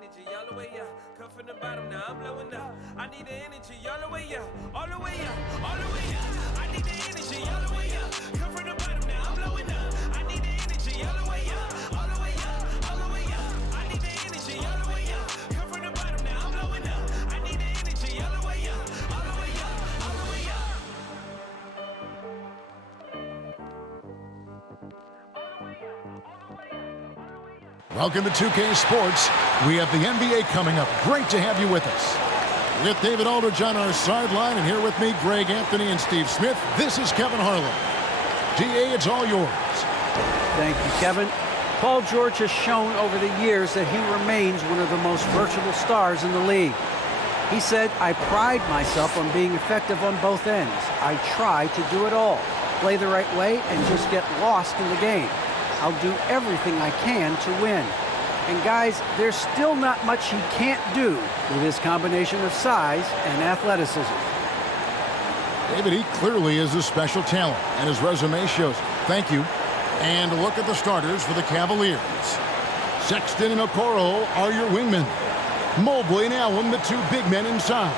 energy all the way up. Come from the bottom, now I'm blowing up. I need the energy all the way up, all the way up, all the way up. I need the energy all the way up. Come from the bottom, now I'm blowing up. I need the energy all the way up, all the way up, all the way up. I need the energy all the way up. Come from the bottom, now I'm blowing up. I need the energy all the way up, all the way up, all the way up. Welcome to 2K Sports. We have the NBA coming up. Great to have you with us. With David Aldridge on our sideline, and here with me, Greg Anthony and Steve Smith. This is Kevin Harlan. DA, it's all yours. Thank you, Kevin. Paul George has shown over the years that he remains one of the most versatile stars in the league. He said, "I pride myself on being effective on both ends. I try to do it all, play the right way, and just get lost in the game. I'll do everything I can to win." And guys, there's still not much he can't do with his combination of size and athleticism. David, he clearly is a special talent, and his resume shows. Thank you. And look at the starters for the Cavaliers. Sexton and Okoro are your wingmen. Mobley and Allen, the two big men inside.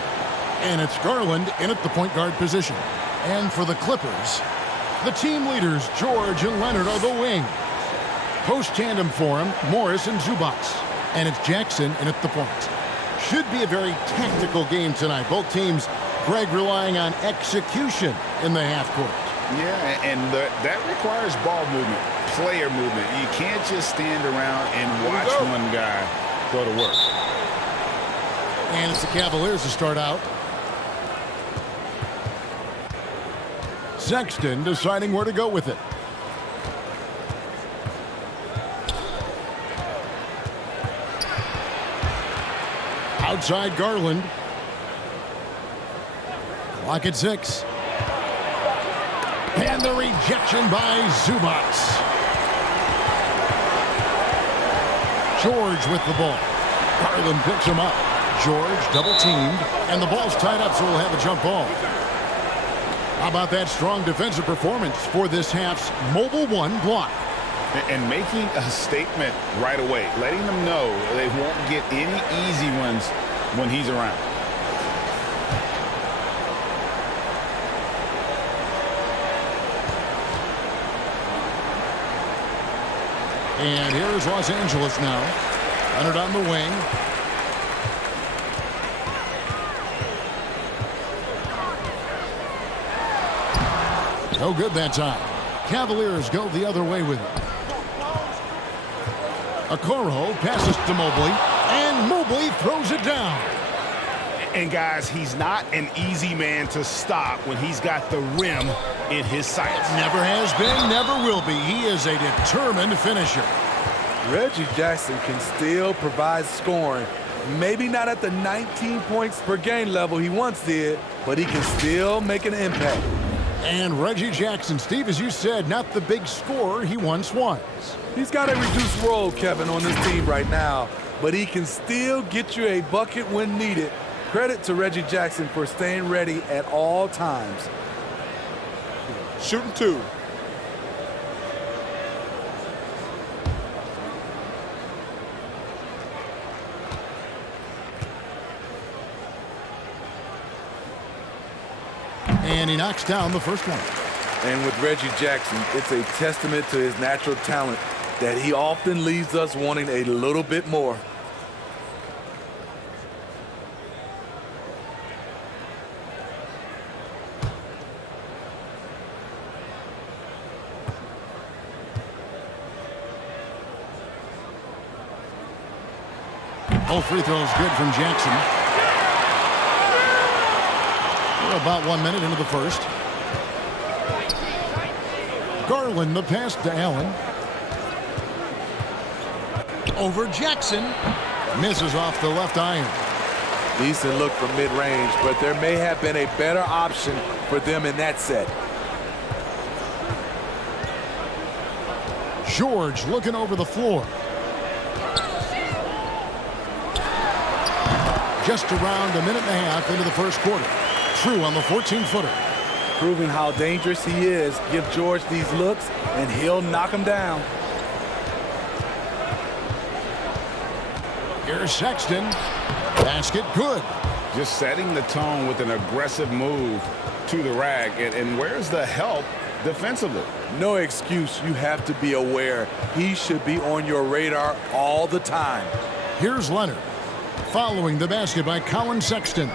And it's Garland in at the point guard position. And for the Clippers, the team leaders, George and Leonard, are the wings. Post tandem for him, Morris and Zubac. And it's Jackson in at the point. Should be a very tactical game tonight. Both teams, Greg, relying on execution in the half court. Yeah, and that requires ball movement, player movement. You can't just stand around and watch one guy go to work. And it's the Cavaliers to start out. Sexton deciding where to go with it. Outside Garland. Clock at 6. And the rejection by Zubac. George with the ball. Garland picks him up. George double teamed. And the ball's tied up, so we'll have a jump ball. How about that strong defensive performance for this half's Mobile One block? And making a statement right away, letting them know they won't get any easy ones when he's around. And here's Los Angeles now. Leonard on the wing. No good that time. Cavaliers go the other way with it. Okoro passes to Mobley, and Mobley throws it down. And guys, he's not an easy man to stop when he's got the rim in his sights. Never has been, never will be. He is a determined finisher. Reggie Jackson can still provide scoring. Maybe not at the 19 points per game level he once did, but he can still make an impact. And Reggie Jackson, Steve, as you said, not the big scorer he once was. He's got a reduced role, Kevin, on this team right now, but he can still get you a bucket when needed. Credit to Reggie Jackson for staying ready at all times. Shooting two. And he knocks down the first one. And with Reggie Jackson, it's a testament to his natural talent that he often leaves us wanting a little bit more. Both free throws good from Jackson. We're about 1 minute into the first. Garland, the pass to Allen. Over Jackson. Misses off the left iron. Decent look from mid-range, but there may have been a better option for them in that set. George looking over the floor. Just around a minute and a half into the first quarter. True on the 14-footer. Proving how dangerous he is. Give George these looks, and he'll knock him down. Here's Sexton. Basket good. Just setting the tone with an aggressive move to the rack. And where's the help defensively? No excuse. You have to be aware. He should be on your radar all the time. Here's Leonard. Following the basket by Colin Sexton.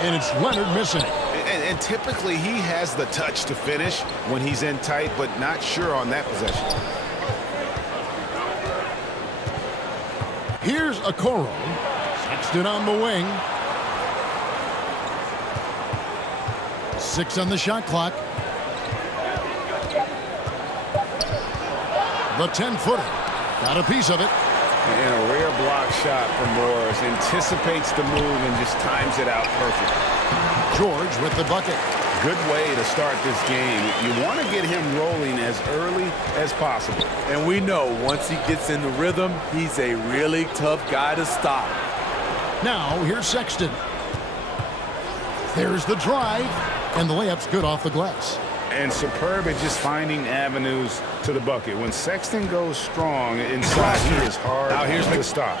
And it's Leonard missing. And typically he has the touch to finish when he's in tight, but not sure on that possession. Here's Okoro. Sexton on the wing. 6 on the shot clock. The 10-footer. Got a piece of it. And a rare block shot from Morris. Anticipates the move and just times it out perfect. George with the bucket. Good way to start this game. You want to get him rolling as early as possible. And we know once he gets in the rhythm, he's a really tough guy to stop. Now, here's Sexton. There's the drive. And the layup's good off the glass. And superb at just finding avenues to the bucket. When Sexton goes strong inside, he is hard to stop.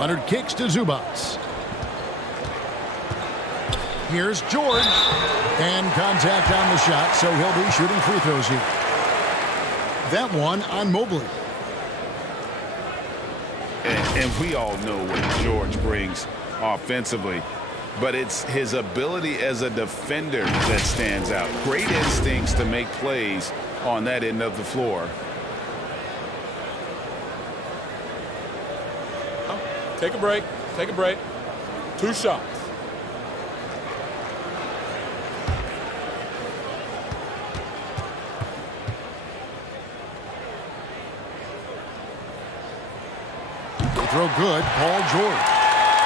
Leonard kicks to Zubats. Here's George. And contact on the shot, so he'll be shooting free throws here. That one on Mobley. And we all know what George brings offensively. But it's his ability as a defender that stands out. Great instincts to make plays on that end of the floor. Take a break. Take a break. 2 shots. They throw good. Paul George.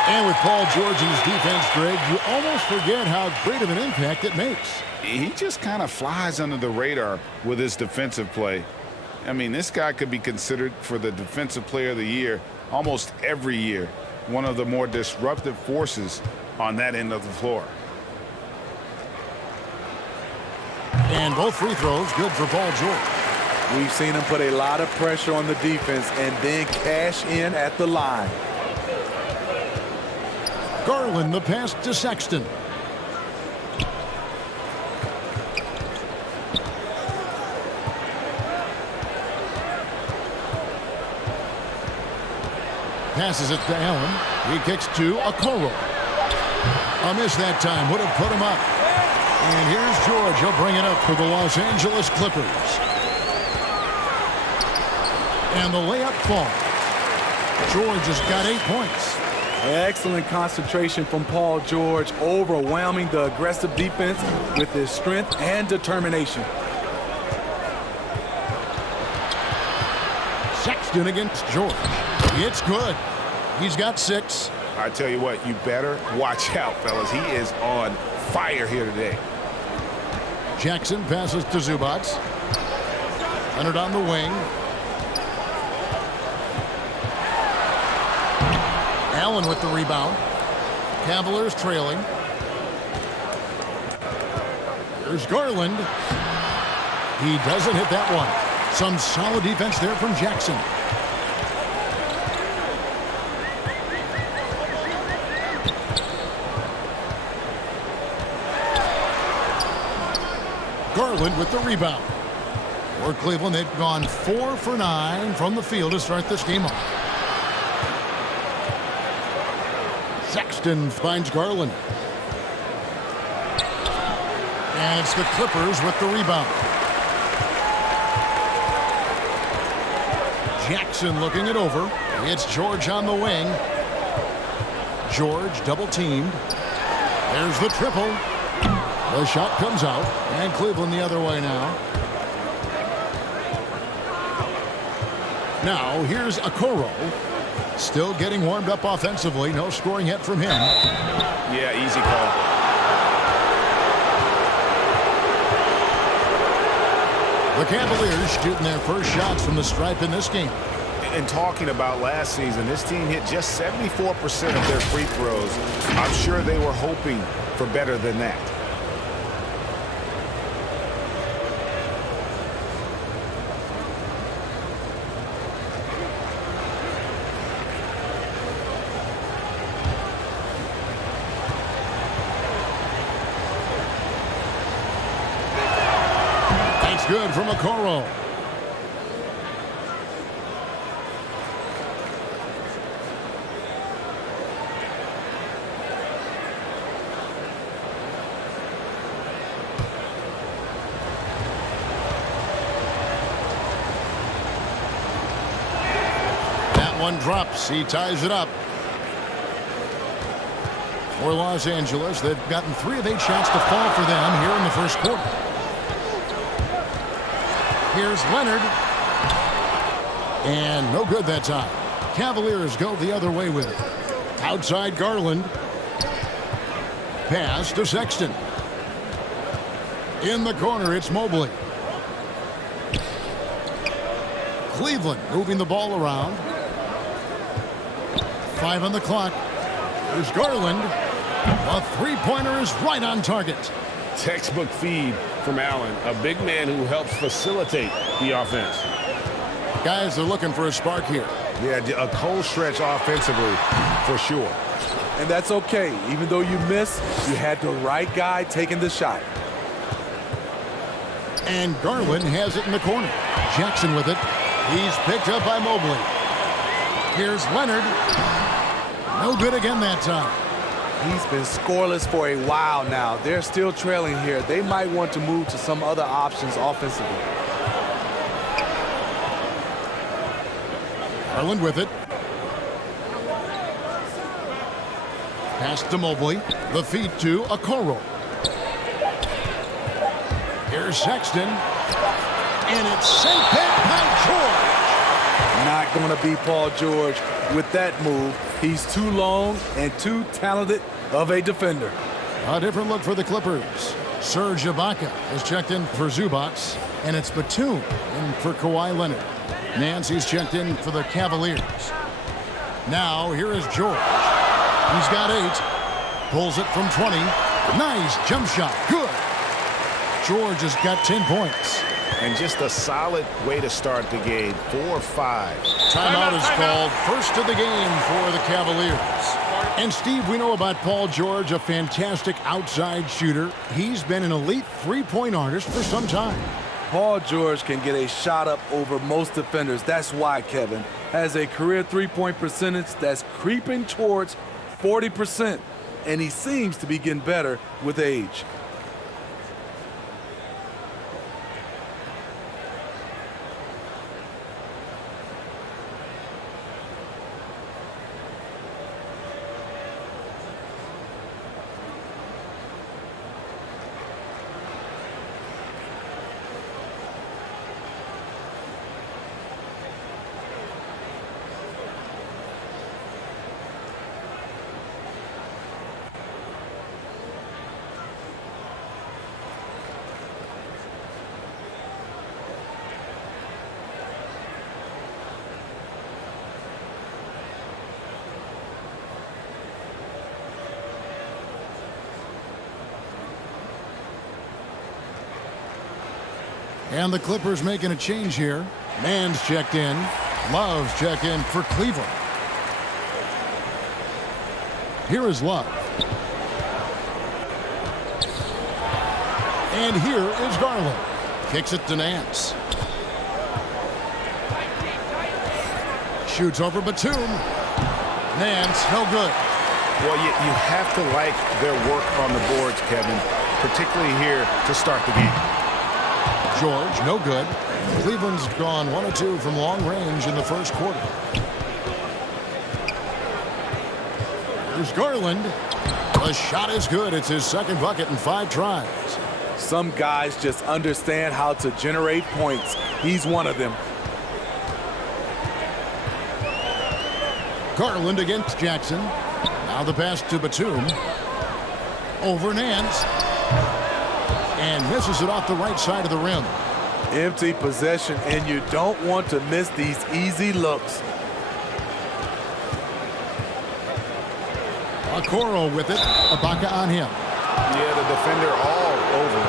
And with Paul George in his defense, Greg, you almost forget how great of an impact it makes. He just kind of flies under the radar with his defensive play. I mean, this guy could be considered for the Defensive Player of the Year almost every year. One of the more disruptive forces on that end of the floor. And both free throws good for Paul George. We've seen him put a lot of pressure on the defense and then cash in at the line. Garland the pass to Sexton. Passes it to Allen. He kicks to Okoro. A miss that time. Would have put him up. And here's George. He'll bring it up for the Los Angeles Clippers. And the layup falls. George has got 8 points. Excellent concentration from Paul George, overwhelming the aggressive defense with his strength and determination. Sexton against George. It's good. He's got 6. I tell you what, you better watch out, fellas. He is on fire here today. Jackson passes to Zubats. Leonard on the wing. Allen with the rebound. Cavaliers trailing. There's Garland. He doesn't hit that one. Some solid defense there from Jackson. Garland with the rebound. For Cleveland, they've gone 4 for 9 from the field to start this game off. Sexton finds Garland. And it's the Clippers with the rebound. Jackson looking it over. It's George on the wing. George double teamed. There's the triple. The shot comes out. And Cleveland the other way now. Now here's Okoro. Still getting warmed up offensively. No scoring yet from him. Yeah, easy call. The Cavaliers shooting their first shots from the stripe in this game. And talking about last season, this team hit just 74% of their free throws. I'm sure they were hoping for better than that. good from Okoro. That one drops. He ties it up. For Los Angeles, they've gotten 3 of 8 shots to fall for them here in the first quarter. Here's Leonard. And no good that time. Cavaliers go the other way with it. Outside Garland. Pass to Sexton. In the corner, it's Mobley. Cleveland moving the ball around. 5 on the clock. Here's Garland. A three-pointer is right on target. Textbook feed from Allen, a big man who helps facilitate the offense. Guys, they're looking for a spark here. Yeah, a cold stretch offensively for sure. And that's okay. Even though you missed, you had the right guy taking the shot. And Garland has it in the corner. Jackson with it. He's picked up by Mobley. Here's Leonard. No good again that time. He's been scoreless for a while now. They're still trailing here. They might want to move to some other options offensively. Garland with it. Pass to Mobley. The feed to Okoro. Here's Sexton. And it's sent back by George. Not going to be Paul George with that move. He's too long and too talented of a defender. A different look for the Clippers. Serge Ibaka is checked in for Zubats, and it's Batum in for Kawhi Leonard. Nancy's checked in for the Cavaliers. Now here is George. He's got 8. Pulls it from 20. Nice jump shot. Good. George has got 10 points. And just a solid way to start the game. 4-5. Timeout is called. First of the game for the Cavaliers. And Steve, we know about Paul George, a fantastic outside shooter. He's been an elite three-point artist for some time. Paul George can get a shot up over most defenders. That's why Kevin has a career three-point percentage that's creeping towards 40%. And he seems to be getting better with age. And the Clippers making a change here. Mann's checked in. Love's checked in for Cleveland. Here is Love. And here is Garland. Kicks it to Nance. Shoots over Batum. Nance, no good. Well, you have to like their work on the boards, Kevin, particularly here to start the game. George, no good. Cleveland's gone 1 of 2 from long range in the first quarter. Here's Garland. The shot is good. It's his second bucket in 5 tries. Some guys just understand how to generate points. He's one of them. Garland against Jackson. Now the pass to Batum. Over Nance. And misses it off the right side of the rim. Empty possession, and you don't want to miss these easy looks. Okoro with it. Ibaka on him. Yeah, the defender all over.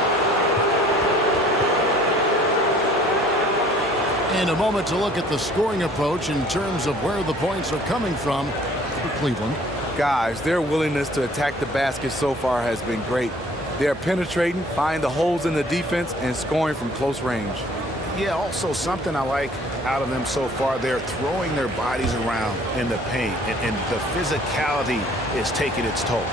And a moment to look at the scoring approach in terms of where the points are coming from for Cleveland. Guys, their willingness to attack the basket so far has been great. They're penetrating, finding the holes in the defense, and scoring from close range. Yeah, also something I like out of them so far, they're throwing their bodies around in the paint, and the physicality is taking its toll.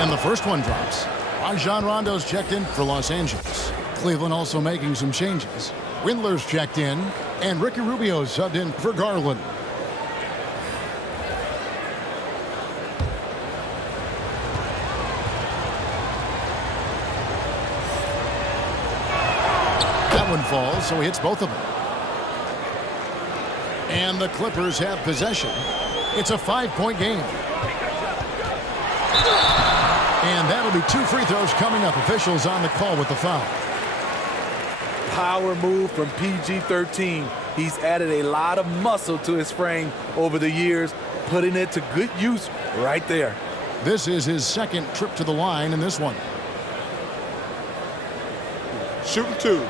And the first one drops. Rajon Rondo's checked in for Los Angeles. Cleveland also making some changes. Windler's checked in, and Ricky Rubio subbed in for Garland. That one falls, so he hits both of them. And the Clippers have possession. It's a 5-point game. And that'll be 2 free throws coming up. Officials on the call with the foul. Power move from PG-13. He's added a lot of muscle to his frame over the years, putting it to good use right there. This is his second trip to the line in this one. Shooting 2.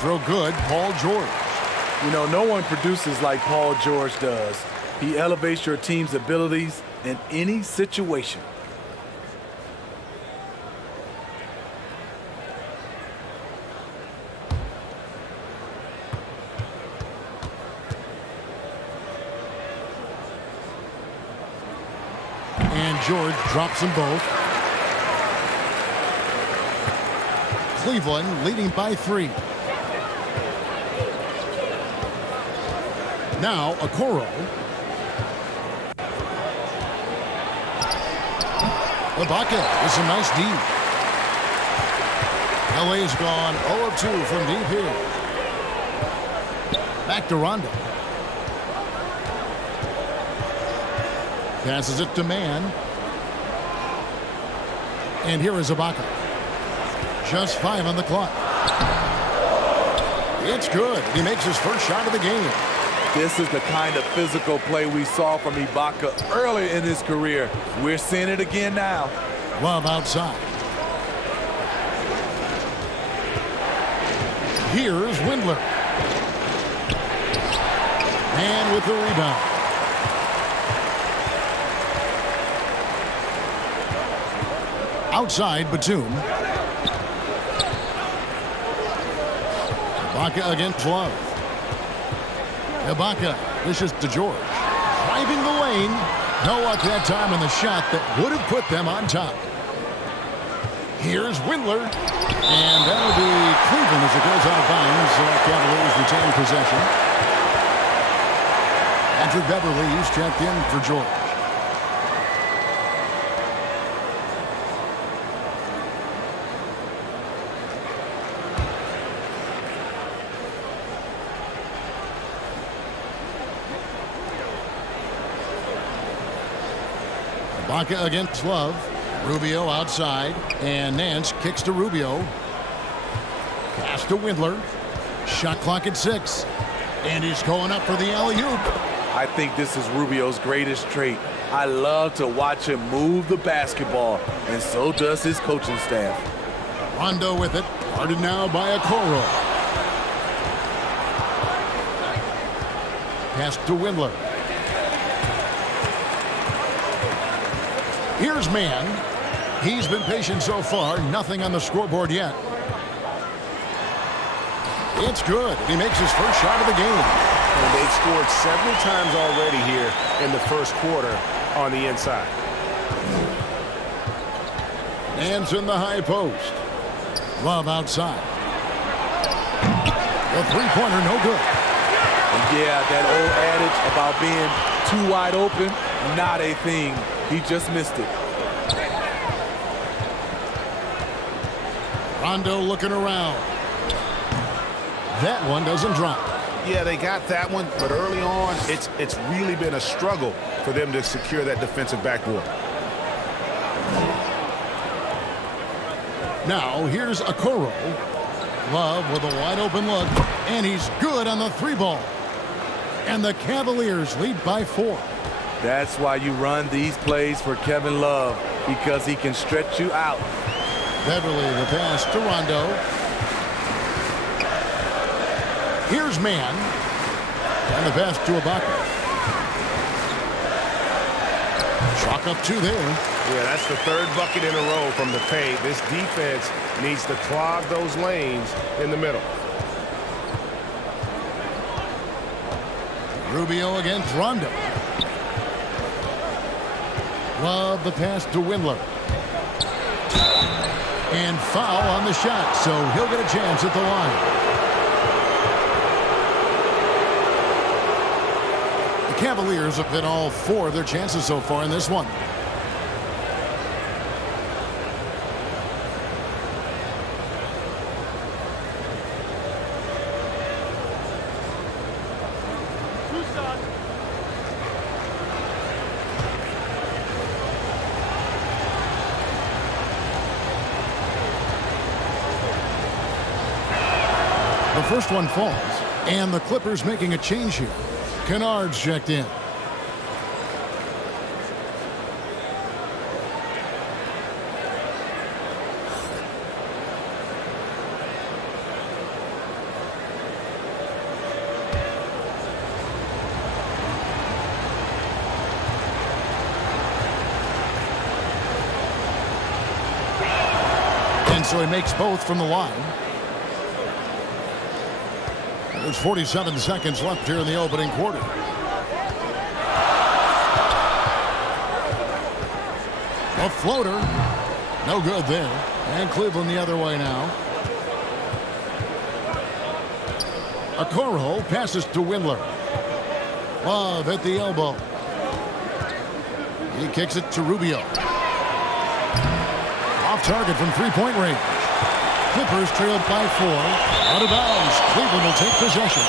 Throw good, Paul George. You know, no one produces like Paul George does. He elevates your team's abilities in any situation. And George drops them both. Cleveland leading by 3. Now, Okoro. Ibaka with some nice D. LA's gone 0 of 2 from deep here. Back to Rondo. Passes it to Man. And here is Ibaka. Just 5 on the clock. It's good. He makes his first shot of the game. This is the kind of physical play we saw from Ibaka early in his career. We're seeing it again now. Love outside. Here's Windler. And with the rebound. Outside, Batum. Ibaka against Love. Ibaka, this is to George. Driving the lane. No luck that time on the shot that would have put them on top. Here's Windler. And that'll be Cleveland as it goes out of bounds. Cavaliers retain possession. Patrick Beverly, he's checked in for George. Ibaka against Love. Rubio outside. And Nance kicks to Rubio. Pass to Windler. Shot clock at 6. And he's going up for the alley-oop. I think this is Rubio's greatest trait. I love to watch him move the basketball, and so does his coaching staff. Rondo with it. Guarded now by Okoro. Pass to Windler. Here's Man. He's been patient so far. Nothing on the scoreboard yet. It's good. He makes his first shot of the game. And they've scored several times already here in the first quarter on the inside. Nance in the high post. Love outside. The three-pointer no good. And yeah, that old adage about being too wide open, not a thing. He just missed it. Rondo looking around. That one doesn't drop. Yeah, they got that one, but early on, it's really been a struggle for them to secure that defensive backboard. Now, here's Okoro. Love with a wide open look, and he's good on the 3-ball. And the Cavaliers lead by 4. That's why you run these plays for Kevin Love, because he can stretch you out. Beverly the pass to Rondo. Here's man. And the pass to Ibaka. Chalk up 2 there. Yeah, that's the 3rd bucket in a row from the paint. This defense needs to clog those lanes in the middle. Rubio against Rondo. Love the pass to Windler. And foul on the shot, so he'll get a chance at the line. The Cavaliers have hit all 4 of their chances so far in this one. The first one falls, and the Clippers making a change here. Kennard's checked in. And so he makes both from the line. There's 47 seconds left here in the opening quarter. A floater. No good there. And Cleveland the other way now. Okoro passes to Windler. Love at the elbow. He kicks it to Rubio. Off target from three-point range. Clippers trailed by 4. Out of bounds. Cleveland will take possession.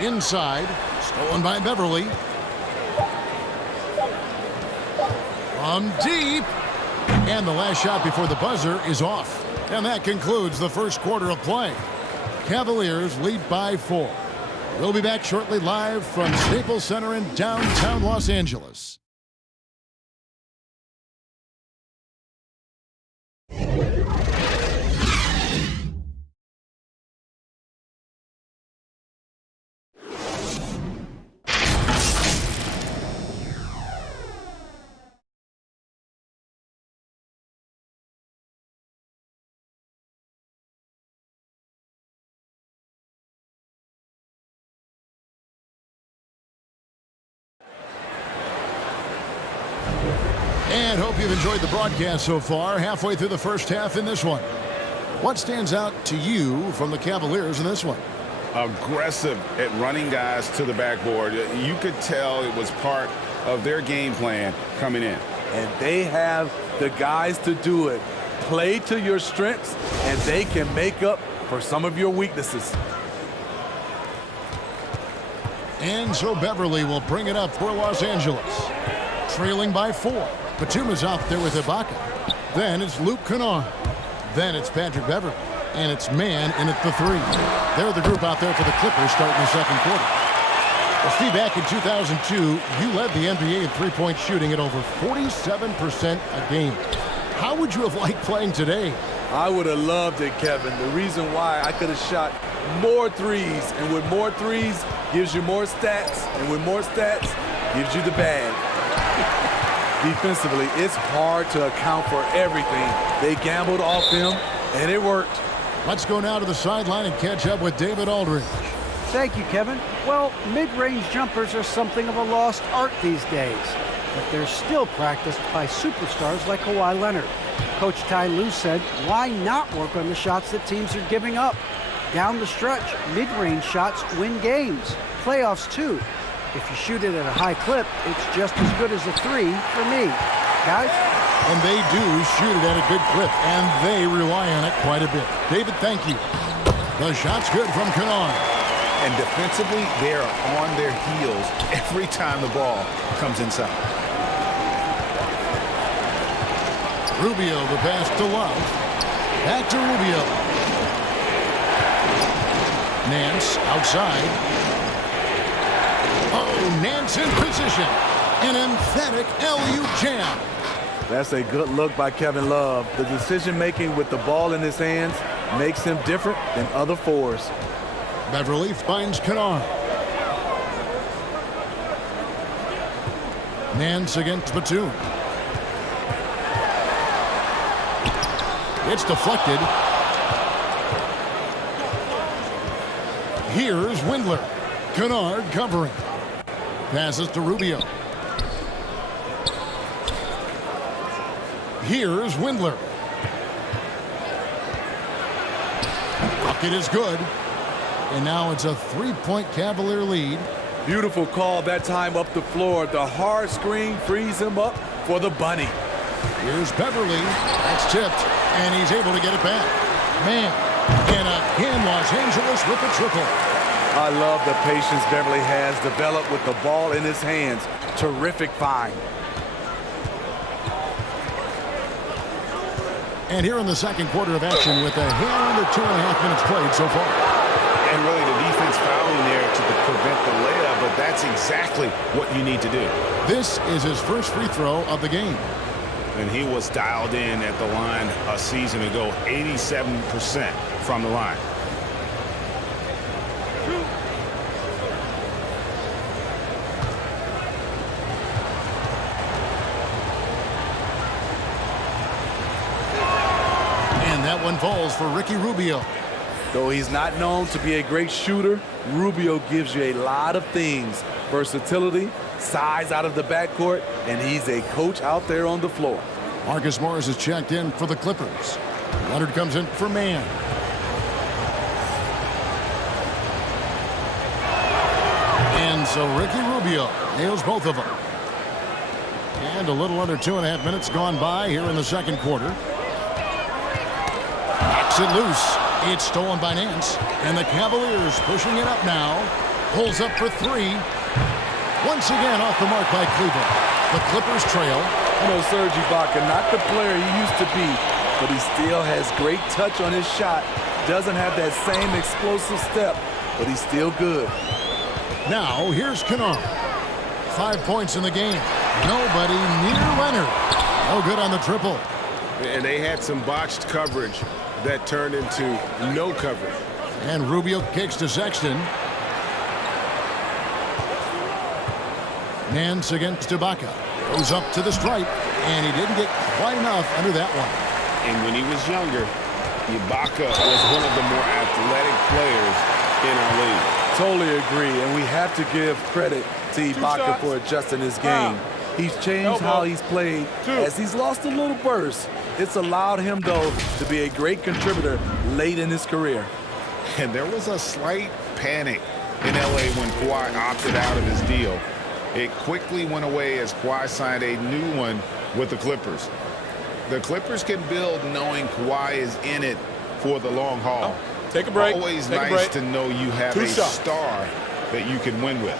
Inside, stolen by Beverly. From deep. And the last shot before the buzzer is off. And that concludes the first quarter of play. Cavaliers lead by 4. We'll be back shortly live from Staples Center in downtown Los Angeles. And hope you've enjoyed the broadcast so far. Halfway through the first half in this one. What stands out to you from the Cavaliers in this one? Aggressive at running guys to the backboard. You could tell it was part of their game plan coming in. And they have the guys to do it. Play to your strengths, and they can make up for some of your weaknesses. And so Beverly will bring it up for Los Angeles. Trailing by 4. Batuma's out there with Ibaka. Then it's Luke Kennard. Then it's Patrick Beverly. And it's man in at the 3. They're the group out there for the Clippers starting the second quarter. Well, Steve, back in 2002, you led the NBA in three-point shooting at over 47% a game. How would you have liked playing today? I would have loved it, Kevin. The reason why I could have shot more threes, and with more threes gives you more stats, and with more stats gives you the bag. Defensively, it's hard to account for everything. They gambled off him, and it worked. Let's go now to the sideline and catch up with David Aldridge. Thank you, Kevin. Well, mid-range jumpers are something of a lost art these days, but they're still practiced by superstars like Kawhi Leonard. Coach Ty Lue said, why not work on the shots that teams are giving up? Down the stretch, mid-range shots win games. Playoffs, too. If you shoot it at a high clip, it's just as good as a 3 for me. Guys? And they do shoot it at a good clip, and they rely on it quite a bit. David, thank you. The shot's good from Kennard. And defensively, they are on their heels every time the ball comes inside. Rubio, the pass to Love. Back to Rubio. Nance outside. Oh, Nance in position. An emphatic LU jam. That's a good look by Kevin Love. The decision-making with the ball in his hands makes him different than other fours. Beverly finds Kennard. Nance against Batum. It's deflected. Here's Windler. Kennard covering. Passes to Rubio. Here's Windler. Bucket is good. And now it's a three-point Cavalier lead. Beautiful call that time up the floor. The hard screen frees him up for the bunny. Here's Beverly. That's tipped. And he's able to get it back. Man, and again, Los Angeles with the triple. I love the patience Beverly has developed with the ball in his hands. Terrific find. And here in the second quarter of action with a hair under 2.5 minutes played so far. And really the defense fouling there to prevent the layup, but that's exactly what you need to do. This is his first free throw of the game. And he was dialed in at the line a season ago, 87% from the line. And that one falls for Ricky Rubio. Though he's not known to be a great shooter, Rubio gives you a lot of things. Versatility, size out of the backcourt, and he's a coach out there on the floor. Marcus Morris is checked in for the Clippers. Leonard comes in for Mann. And so Ricky Rubio nails both of them. And a little under 2.5 minutes gone by here in the second quarter. Knocks it loose. It's stolen by Nance. And the Cavaliers pushing it up now. Pulls up for three. Once again off the mark by Cleveland. The Clippers trail. You know, Serge Ibaka, not the player he used to be, but he still has great touch on his shot. Doesn't have that same explosive step, but he's still good. Now, here's Kennard. 5 points in the game. Nobody near Leonard. No good on the triple. And they had some botched coverage that turned into no coverage. And Rubio kicks to Sexton. Nance against Ibaka. Goes up to the stripe, and he didn't get quite enough under that one. And when he was younger, Ibaka was one of the more athletic players in our league. Totally agree, and we have to give credit to Ibaka for adjusting his game. He's changed how he's played as he's lost a little burst. It's allowed him, though, to be a great contributor late in his career. And there was a slight panic in L.A. when Kawhi opted out of his deal. It quickly went away as Kawhi signed a new one with the Clippers. The Clippers can build knowing Kawhi is in it for the long haul. Take a break. Always Take a nice break. to know you have a star that you can win with.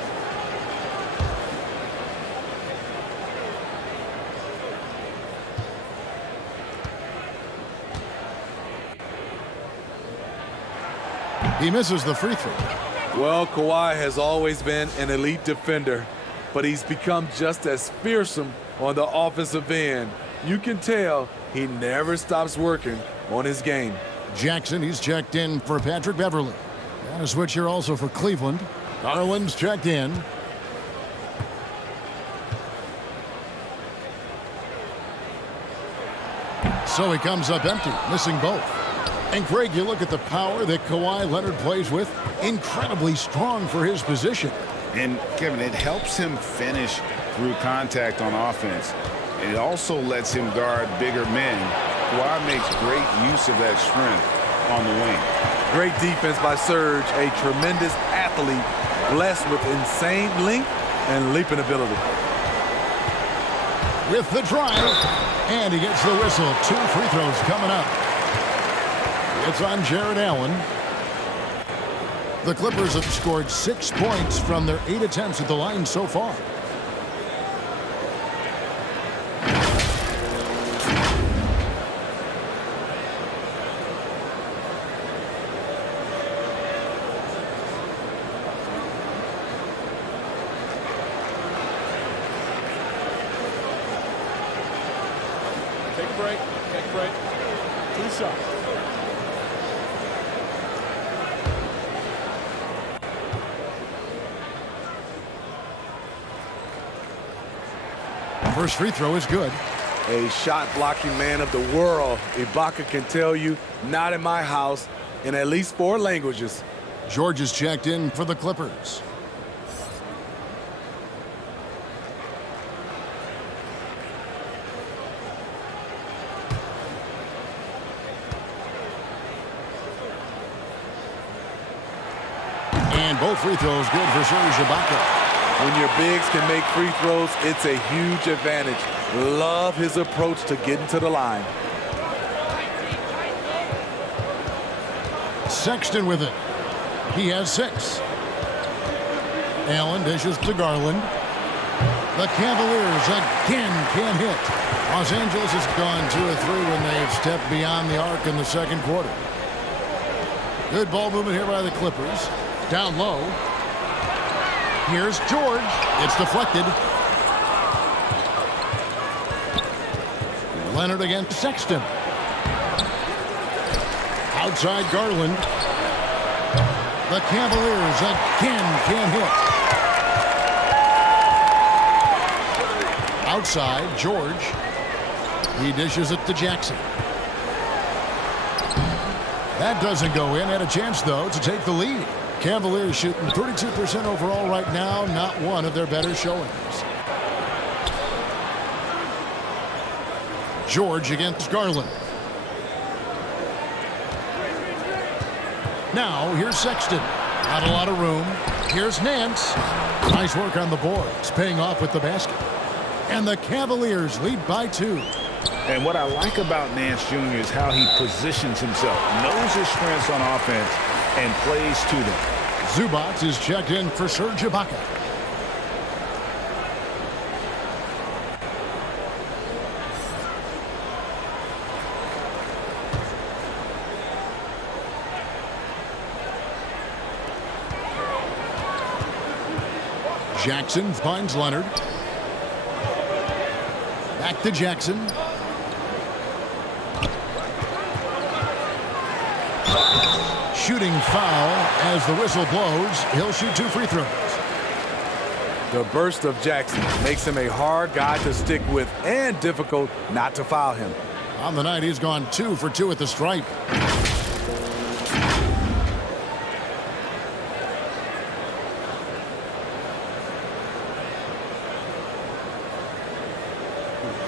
He misses the free throw. Well, Kawhi has always been an elite defender, but he's become just as fearsome on the offensive end. You can tell he never stops working on his game. Jackson, he's checked in for Patrick Beverly. And a switch here also for Cleveland. Garland's checked in. So he comes up empty, missing both. And Greg, you look at the power that Kawhi Leonard plays with. Incredibly strong for his position. And, Kevin, it helps him finish through contact on offense. It also lets him guard bigger men. Kawhi makes great use of that strength on the wing. Great defense by Serge, a tremendous athlete, blessed with insane length and leaping ability. With the drive, and he gets the whistle. 2 free throws coming up. It's on Jared Allen. The Clippers have scored 6 points from their 8 attempts at the line so far. Take a break. Take a break. 2 shots. First free throw is good. A shot-blocking man of the world. Ibaka can tell you, not in my house, in at least 4 languages. George is checked in for the Clippers. And both free throws good for Serge Ibaka. When your bigs can make free throws, it's a huge advantage. Love his approach to getting to the line. Sexton with it. He has 6. Allen dishes to Garland. The Cavaliers again can't hit. Los Angeles has gone 2 of 3 when they've stepped beyond the arc in the second quarter. Good ball movement here by the Clippers. Down low. Here's George. It's deflected. Leonard against Sexton. Outside Garland. The Cavaliers again can't hit. Outside George. He dishes it to Jackson. That doesn't go in. Had a chance, though, to take the lead. Cavaliers shooting 32% overall right now, not one of their better showings. George against Garland. Now, here's Sexton. Not a lot of room. Here's Nance. Nice work on the boards, paying off with the basket. And the Cavaliers lead by 2. And what I like about Nance Jr. is how he positions himself, knows his strengths on offense, and plays to them. Zubac is checked in for Serge Ibaka. Jackson finds Leonard. Back to Jackson. Shooting foul as the whistle blows. He'll shoot 2 free throws. The burst of Jackson makes him a hard guy to stick with and difficult not to foul him. On the night, he's gone 2 for 2 at the stripe.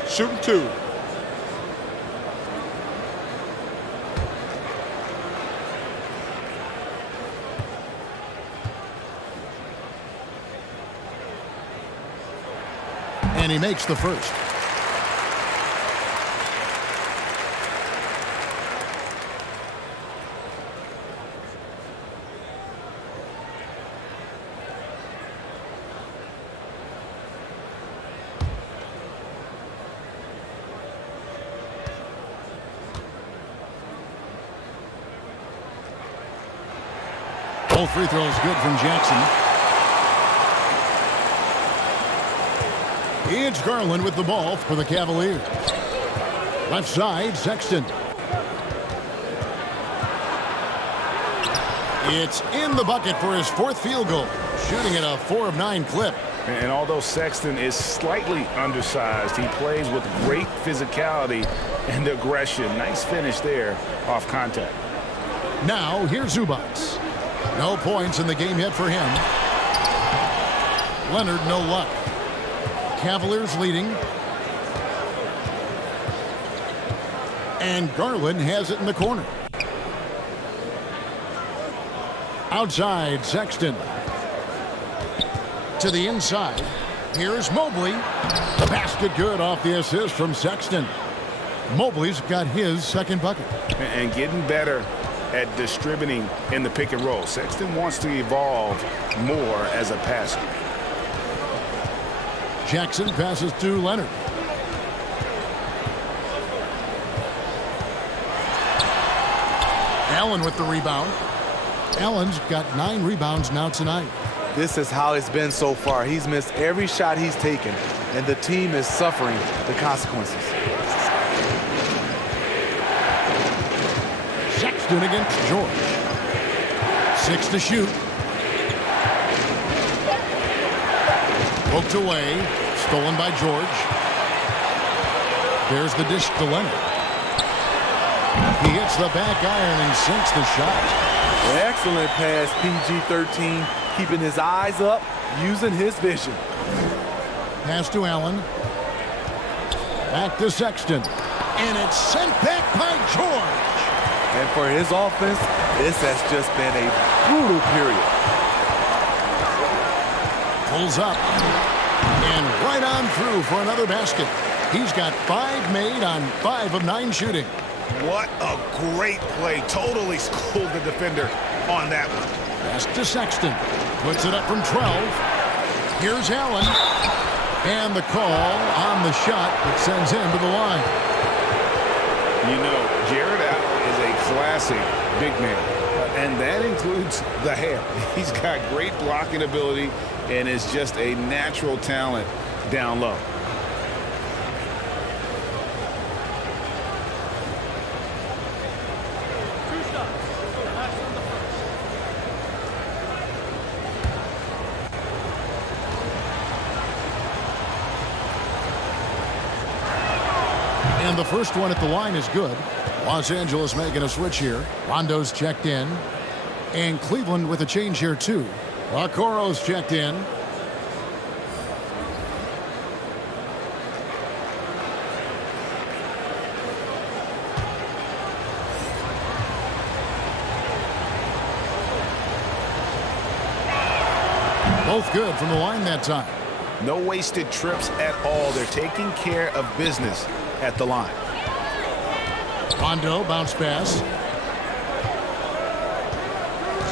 Shooting 2. And he makes the first. Both free throws good from Jackson. It's Garland with the ball for the Cavaliers. Left side, Sexton. It's in the bucket for his 4th field goal, shooting at a 4 of 9 clip. And although Sexton is slightly undersized, he plays with great physicality and aggression. Nice finish there off contact. Now, here's Zubac. No points in the game yet for him. Leonard, no luck. Cavaliers leading. And Garland has it in the corner. Outside, Sexton. To the inside. Here's Mobley. The basket good off the assist from Sexton. Mobley's got his 2nd bucket. And getting better at distributing in the pick and roll. Sexton wants to evolve more as a passer. Jackson passes to Leonard. Allen with the rebound. Allen's got 9 rebounds now tonight. This is how it's been so far. He's missed every shot he's taken, and the team is suffering the consequences. Sexton against George. 6 to shoot. Poked away. Stolen by George. There's the dish to Leonard. He hits the back iron and sinks the shot. Excellent pass, PG-13, keeping his eyes up, using his vision. Pass to Allen. Back to Sexton. And it's sent back by George. And for his offense, this has just been a brutal period. Pulls up. And right on through for another basket. He's got 5 made on 5 of 9 shooting. What a great play. Totally schooled the defender on that one. Pass to Sexton. Puts it up from 12. Here's Allen. And the call on the shot that sends him to the line. You know, Jared Allen is a classic big man. And that includes the hair. He's got great blocking ability and is just a natural talent down low. And the first one at the line is good. Los Angeles making a switch here. Rondo's checked in. And Cleveland with a change here too. Okoro's checked in. Both good from the line that time. No wasted trips at all. They're taking care of business at the line. Rondo, bounce pass.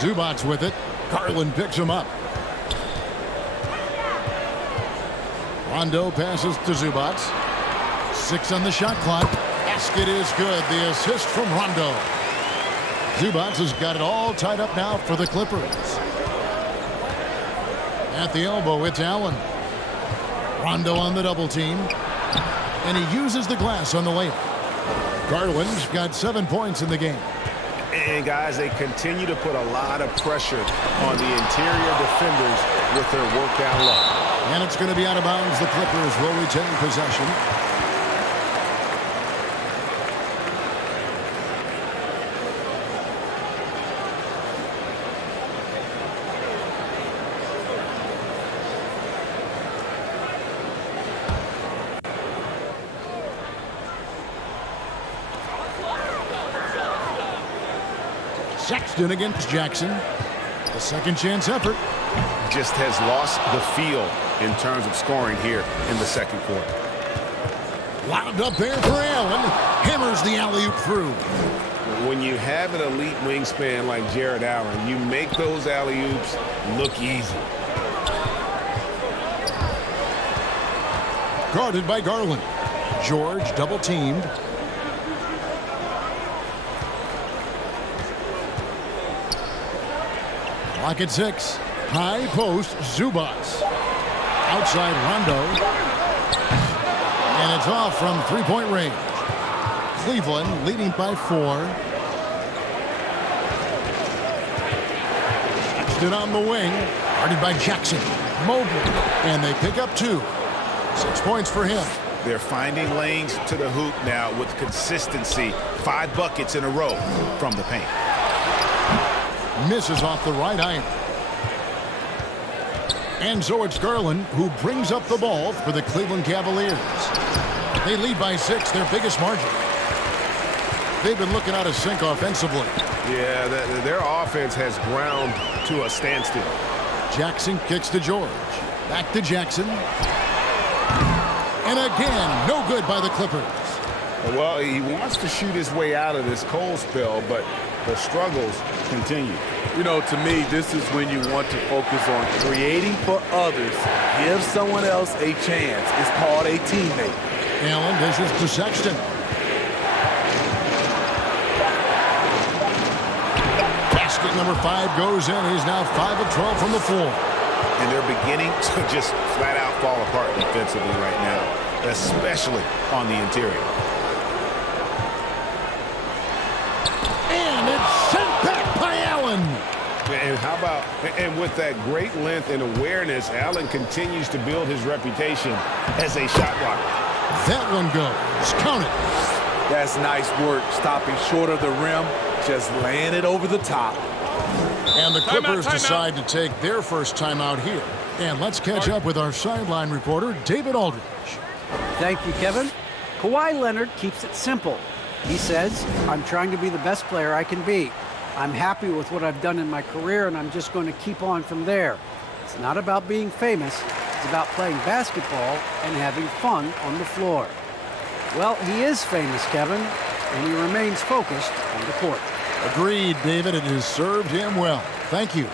Zubac's with it. Garland picks him up. Rondo passes to Zubac. 6 on the shot clock. Basket is good. The assist from Rondo. Zubac has got it all tied up now for the Clippers. At the elbow, it's Allen. Rondo on the double team. And he uses the glass on the layup. Garland's got 7 points in the game. And guys, they continue to put a lot of pressure on the interior defenders with their work down low. And it's going to be out of bounds. The Clippers will retain possession. Sexton against Jackson. A second chance effort. Just has lost the feel in terms of scoring here in the second quarter. Lobbed up there for Allen. Hammers the alley-oop through. When you have an elite wingspan like Jared Allen, you make those alley-oops look easy. Guarded by Garland. George double teamed. Clock at 6. High post, Zubac. Outside Rondo. And it's off from 3-point range. Cleveland leading by 4. Sexton on the wing. Guarded by Jackson. Mobley. And they pick up 2. 6 points for him. They're finding lanes to the hoop now with consistency. 5 buckets in a row from the paint. Misses off the right iron. And so it's Garland who brings up the ball for the Cleveland Cavaliers. They lead by 6, their biggest margin. They've been looking out of sync offensively. Yeah, their offense has ground to a standstill. Jackson kicks to George. Back to Jackson. And again, no good by the Clippers. Well, he wants to shoot his way out of this cold spell, but the struggles continue. You know, to me, this is when you want to focus on creating for others. Give someone else a chance. It's called a teammate. Allen dishes to Sexton. Basket number 5 goes in. He's now 5 of 12 from the floor. And they're beginning to just flat out fall apart defensively right now, especially on the interior. And it's sent back by Allen. And how about, and with that great length and awareness, Allen continues to build his reputation as a shot blocker. That one goes. Count it. That's nice work, stopping short of the rim, just laying it over the top. And the Clippers decide to take their first timeout here. And let's catch up with our sideline reporter, David Aldridge. Thank you, Kevin. Kawhi Leonard keeps it simple. He says, I'm trying to be the best player I can be. I'm happy with what I've done in my career, and I'm just going to keep on from there. It's not about being famous. It's about playing basketball and having fun on the floor. Well, he is famous, Kevin, and he remains focused on the court. Agreed, David. It has served him well. Thank you.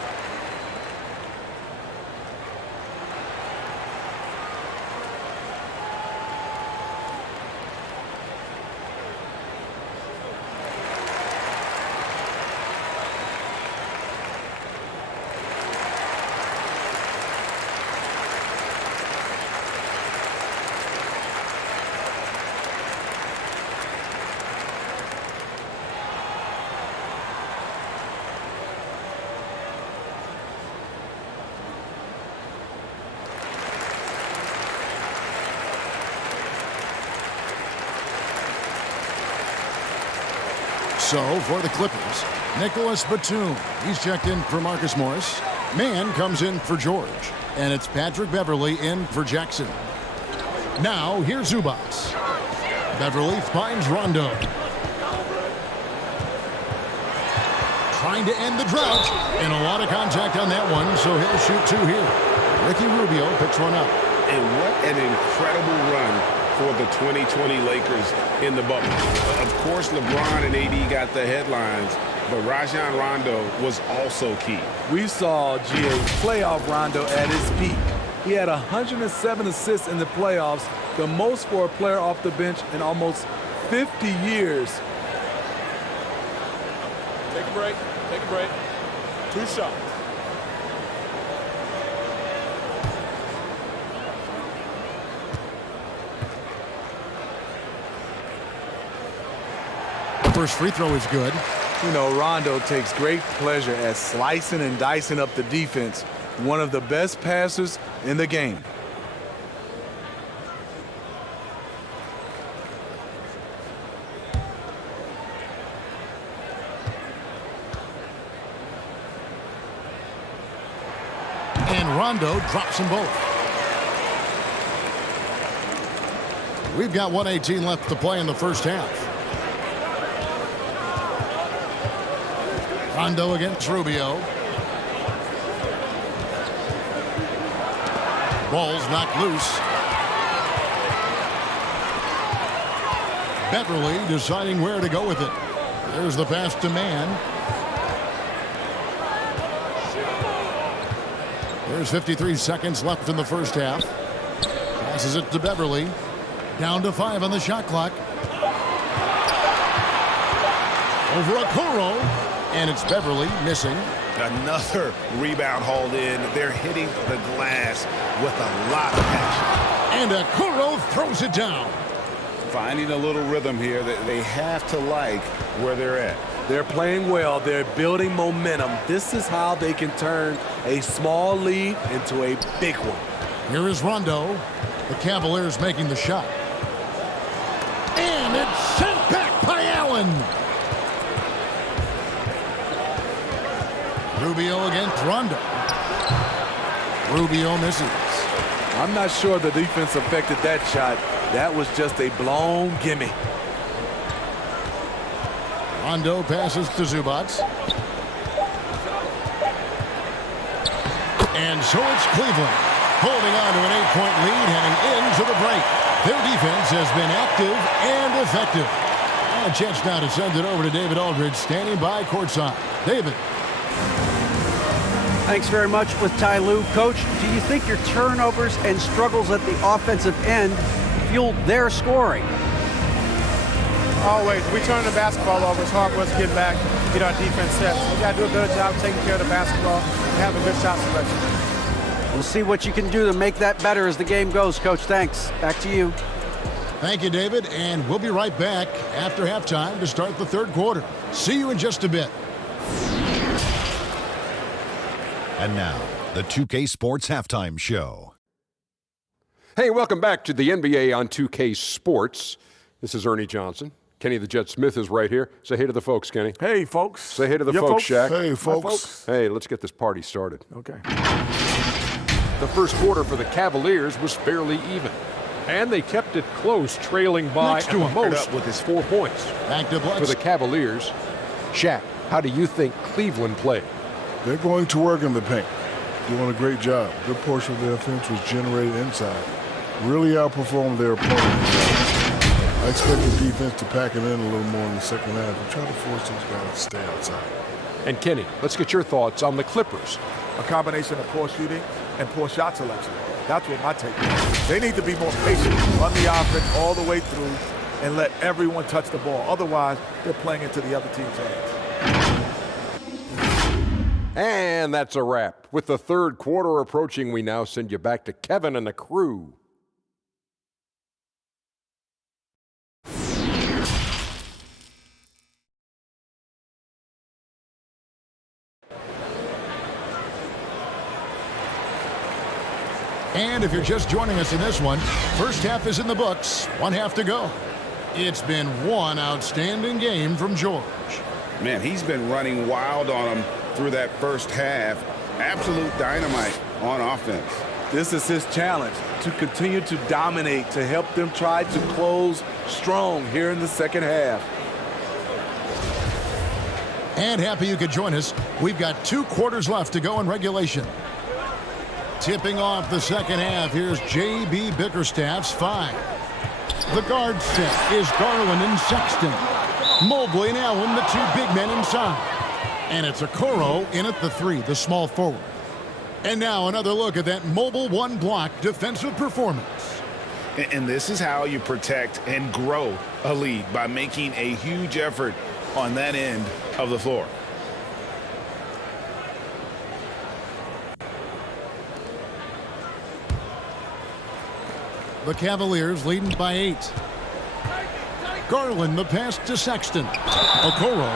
So, for the Clippers, Nicholas Batum. He's checked in for Marcus Morris. Mann comes in for George. And it's Patrick Beverley in for Jackson. Now, here's Zubac. Beverley finds Rondo. Trying to end the drought. And a lot of contact on that one, so he'll shoot 2 here. Ricky Rubio picks one up. And what an incredible run for the 2020 Lakers in the bubble. Of course, LeBron and AD got the headlines, but Rajon Rondo was also key. We saw GA playoff Rondo at his peak. He had 107 assists in the playoffs, the most for a player off the bench in almost 50 years. Take a break. Take a break. 2 shots. First free throw is good. You know, Rondo takes great pleasure at slicing and dicing up the defense. One of the best passers in the game. And Rondo drops them both. We've got 1:18 left to play in the first half. Rondo against Rubio. Ball's knocked loose. Beverley deciding where to go with it. There's the pass to Mann. There's 53 seconds left in the first half. Passes it to Beverley. Down to 5 on the shot clock. Over Okoro. And it's Beverley missing. Another rebound hauled in. They're hitting the glass with a lot of passion. And Okoro throws it down. Finding a little rhythm here that they have to like where they're at. They're playing well. They're building momentum. This is how they can turn a small lead into a big one. Here is Rondo. The Cavaliers making the shot. And it's sent back by Allen. Rubio against Rondo. Rubio misses. I'm not sure the defense affected that shot. That was just a blown gimme. Rondo passes to Zubac. And so it's Cleveland holding on to an 8-point lead heading into the break. Their defense has been active and effective. And a chance now to send it over to David Aldridge, standing by courtside. David. Thanks very much with Ty Lue. Coach, do you think your turnovers and struggles at the offensive end fueled their scoring? Always. We turn the basketball over. It's hard for us to get back, get our defense set. So we got to do a better job taking care of the basketball and having good shot selection. We'll see what you can do to make that better as the game goes, Coach. Thanks. Back to you. Thank you, David. And we'll be right back after halftime to start the third quarter. See you in just a bit. And now, the 2K Sports Halftime Show. Hey, welcome back to the NBA on 2K Sports. This is Ernie Johnson. Kenny the Jet Smith is right here. Say hey to the folks, Kenny. Hey, folks. Say hey to the folks, Shaq. Hey, folks. Hi, folks. Hey, let's get this party started. Okay. The first quarter for the Cavaliers was fairly even. And they kept it close, trailing by Next to at him. most with his 4 points. Back to Bledsoe. For the Cavaliers, Shaq, how do you think Cleveland played? They're going to work in the paint. Doing a great job. Good portion of their offense was generated inside. Really outperformed their opponent. I expect the defense to pack it in a little more in the second half and try to force those guys to stay outside. And Kenny, let's get your thoughts on the Clippers. A combination of poor shooting and poor shot selection. That's what my take is. They need to be more patient, run the offense all the way through, and let everyone touch the ball. Otherwise, they're playing into the other team's hands. And that's a wrap. With the third quarter approaching, we now send you back to Kevin and the crew. And if you're just joining us in this one, first half is in the books, 1 half to go. It's been one outstanding game from George. Man, he's been running wild on him through that first half. Absolute dynamite on offense. This is his challenge, to continue to dominate, to help them try to close strong here in the second half. And happy you could join us. We've got 2 quarters left to go in regulation. Tipping off the second half, here's J.B. Bickerstaff's 5. The guard set is Garland and Sexton. Mobley and Allen, the 2 big men inside. And it's Okoro in at the 3, the small forward. And now another look at that mobile one-block defensive performance. And this is how you protect and grow a lead, by making a huge effort on that end of the floor. The Cavaliers leading by 8. Garland, the pass to Sexton. Okoro,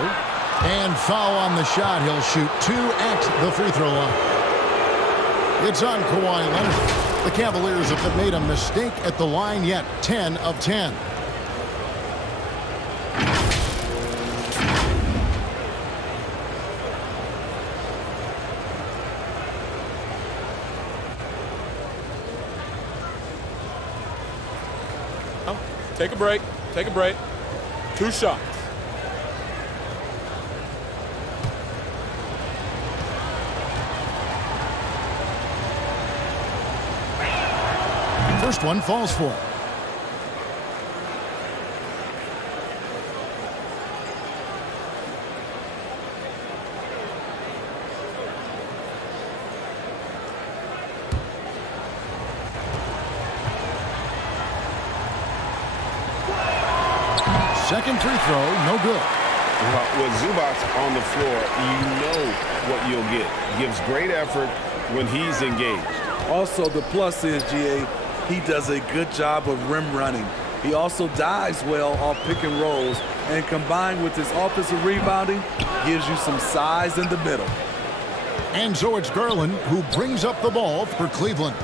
and foul on the shot. He'll shoot 2 at the free throw line. It's on Kawhi Leonard. The Cavaliers have made a mistake at the line yet. 10 of 10. Take a break. Take a break. 2 shots. First one falls for. Second free throw, no good. With Zubac's on the floor, you know what you'll get. Gives great effort when he's engaged. Also, the plus is, GA, he does a good job of rim running. He also dives well off pick and rolls, and combined with his offensive rebounding, gives you some size in the middle. And so it's Garland who brings up the ball for Cleveland.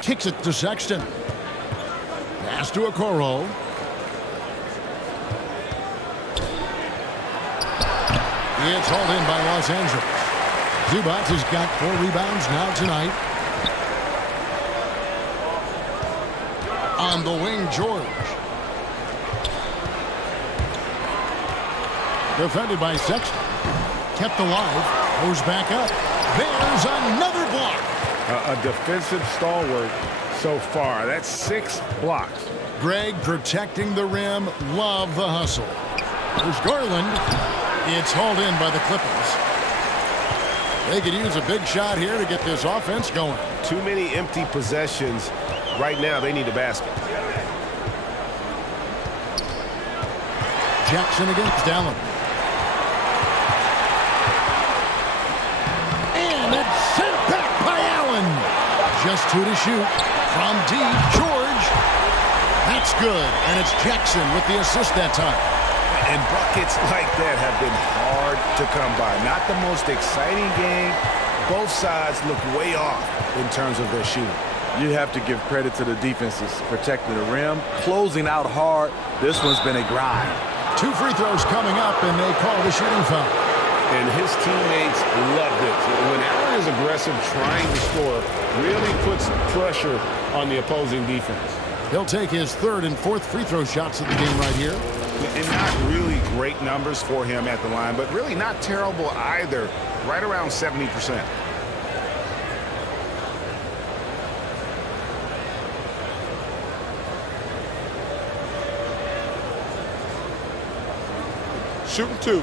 Kicks it to Sexton. Pass to Okoro. It's hauled in by Los Angeles. Zubac has got 4 rebounds now tonight. On the wing, George. Defended by Sexton. Kept alive. Goes back up. There's another block. A defensive stalwart so far. That's 6 blocks. Greg protecting the rim. Love the hustle. There's Garland. It's hauled in by the Clippers. They could use a big shot here to get this offense going. Too many empty possessions. Right now, they need a basket. Jackson against Allen. And it's sent back by Allen. Just 2 to shoot. From deep, George. That's good. And it's Jackson with the assist that time. And buckets like that have been hard to come by. Not the most exciting game. Both sides look way off in terms of their shooting. You have to give credit to the defenses, protecting the rim, closing out hard. This one's been a grind. 2 free throws coming up, and they call the shooting foul. And his teammates loved it. When Allen is aggressive, trying to score, really puts pressure on the opposing defense. He'll take his 3rd and 4th free throw shots of the game right here. And not really great numbers for him at the line, but really not terrible either. Right around 70%. Shooting 2.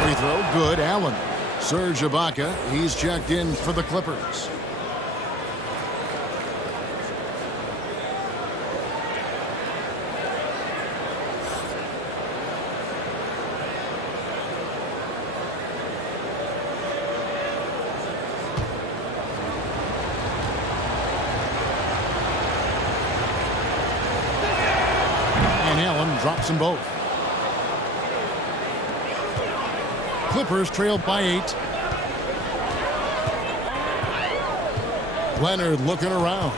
Free throw, good. Allen. Serge Ibaka, he's checked in for the Clippers. And Allen drops them both. Clippers trail by 8. Leonard looking around.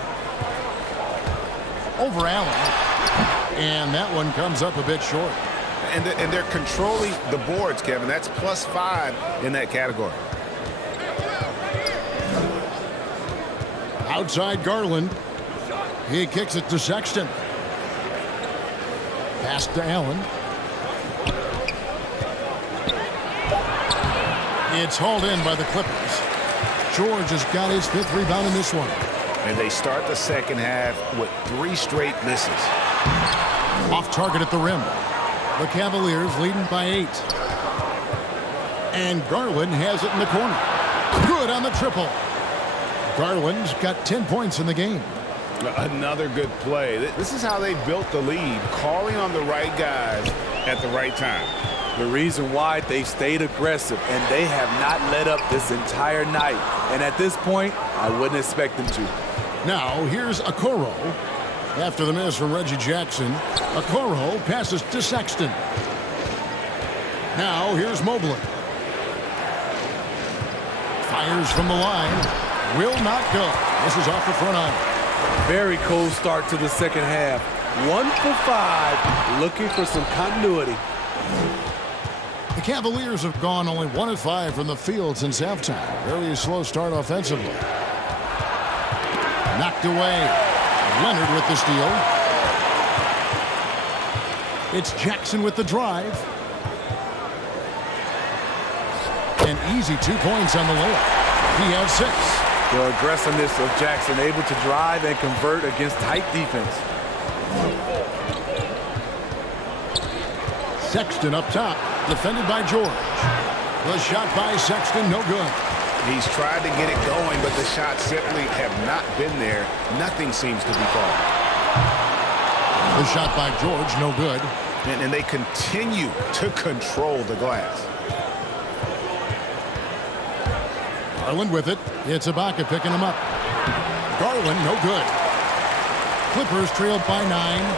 Over Allen. And that one comes up a bit short. And they're controlling the boards, Kevin. That's +5 in that category. Outside Garland. He kicks it to Sexton. Pass to Allen. It's hauled in by the Clippers. George has got his 5th rebound in this one. And they start the second half with 3 straight misses. Off target at the rim. The Cavaliers leading by 8. And Garland has it in the corner. Good on the triple. Garland's got 10 points in the game. Another good play. This is how they built the lead, calling on the right guys at the right time. The reason why they stayed aggressive, and they have not let up this entire night. And at this point, I wouldn't expect them to. Now, here's Okoro. After the miss from Reggie Jackson, Okoro passes to Sexton. Now, here's Mobley. Fires from the line. Will not go. This is off the front iron. Very cold start to the second half. 1 for 5, looking for some continuity. The Cavaliers have gone only 1 of 5 from the field since halftime. Very slow start offensively. Knocked away. Leonard with the steal. It's Jackson with the drive. An easy 2 points on the layup. He has 6. The aggressiveness of Jackson, able to drive and convert against tight defense. Sexton up top, defended by George. The shot by Sexton, no good. He's tried to get it going, but the shots simply have not been there. Nothing seems to be falling. The shot by George, no good. And they continue to control the glass. Garland with it. It's Ibaka picking him up. Garland, no good. Clippers trailed by 9.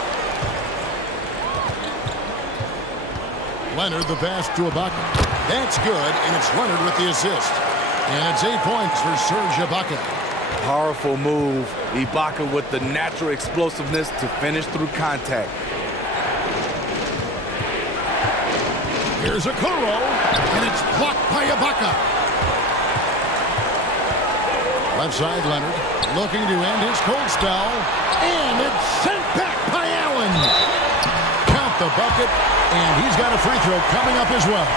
Leonard the pass to Ibaka. That's good, and it's Leonard with the assist. And it's 8 points for Serge Ibaka. Powerful move. Ibaka with the natural explosiveness to finish through contact. Here's Okoro, and it's blocked by Ibaka. Left side, Leonard looking to end his cold spell, and it's sent back by Allen. bucket, and he's got a free throw coming up as well.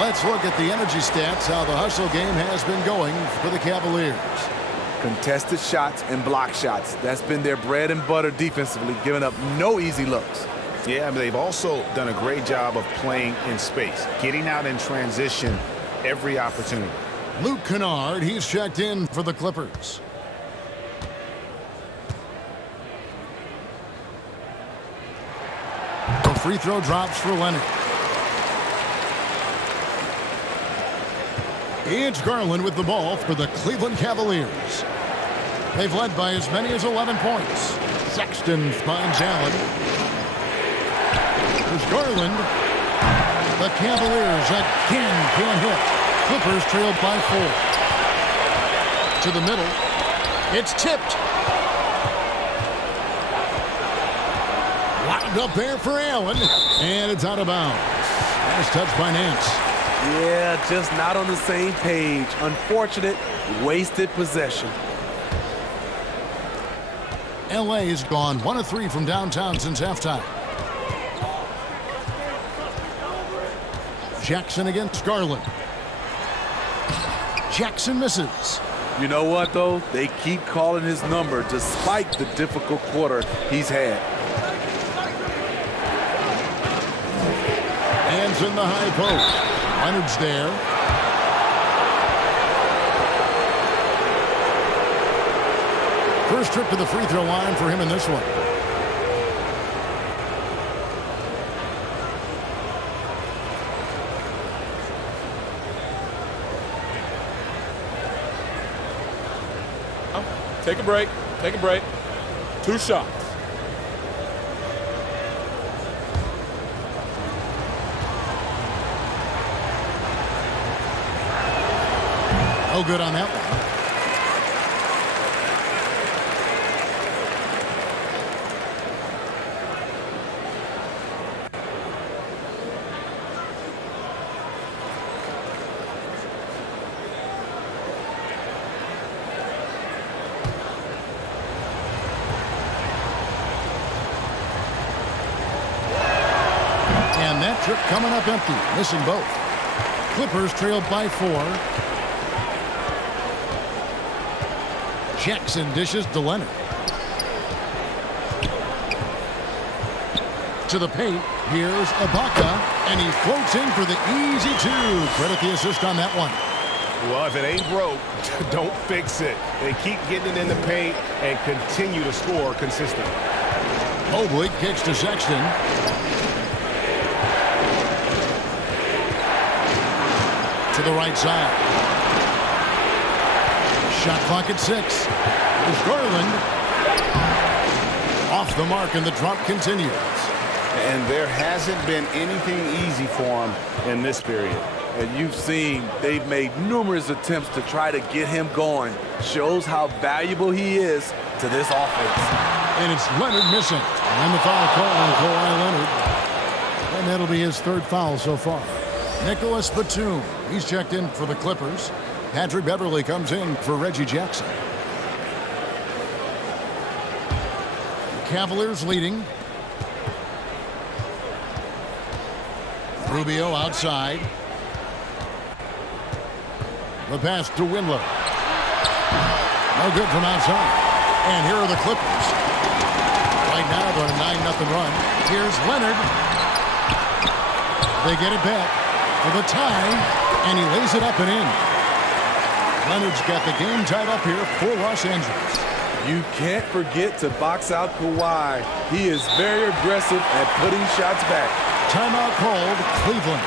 Let's look at the energy stats, how the hustle game has been going for the Cavaliers. Contested shots and block shots. That's been their bread and butter defensively, giving up no easy looks. Yeah, but they've also done a great job of playing in space, getting out in transition every opportunity. Luke Kennard, he's checked in for the Clippers. The free throw drops for Leonard. It's Garland with the ball for the Cleveland Cavaliers. They've led by as many as 11 points. Sexton finds Allen. There's Garland. The Cavaliers again can't hit. Clippers trailed by 4. To the middle. It's tipped. Wound up there for Allen. And it's out of bounds. Nice touch by Nance. Yeah, just not on the same page. Unfortunate, wasted possession. L.A. has gone 1 of 3 from downtown since halftime. Jackson against Garland. Jackson misses. You know what, though? They keep calling his number despite the difficult quarter he's had. Hands in the high post. Leonard's there. First trip to the free throw line for him in this one. Take a break. Take a break. 2 shots. No good on that one. And that trip coming up empty, missing both. Clippers trailed by 4. Jackson dishes to Leonard. To the paint. Here's Ibaka, and he floats in for the easy 2. Credit the assist on that one. Well, if it ain't broke, don't fix it. They keep getting it in the paint and continue to score consistently. Mobley kicks to Sexton. To the right side. Shot clock at 6. There's Garland. Off the mark, and the drop continues. And there hasn't been anything easy for him in this period. And you've seen they've made numerous attempts to try to get him going. Shows how valuable he is to this offense. And it's Leonard missing. And the foul call on Kawhi Leonard. And that'll be his 3rd foul so far. Nicholas Batum, he's checked in for the Clippers. Patrick Beverly comes in for Reggie Jackson. Cavaliers leading. Rubio outside. The pass to Windler. No good from outside. And here are the Clippers. Right now they're on a 9-0 run. Here's Leonard. They get it back for the tie, and he lays it up and in. Leonard's got the game tied up here for Los Angeles. You can't forget to box out Kawhi. He is very aggressive at putting shots back. Timeout called, Cleveland.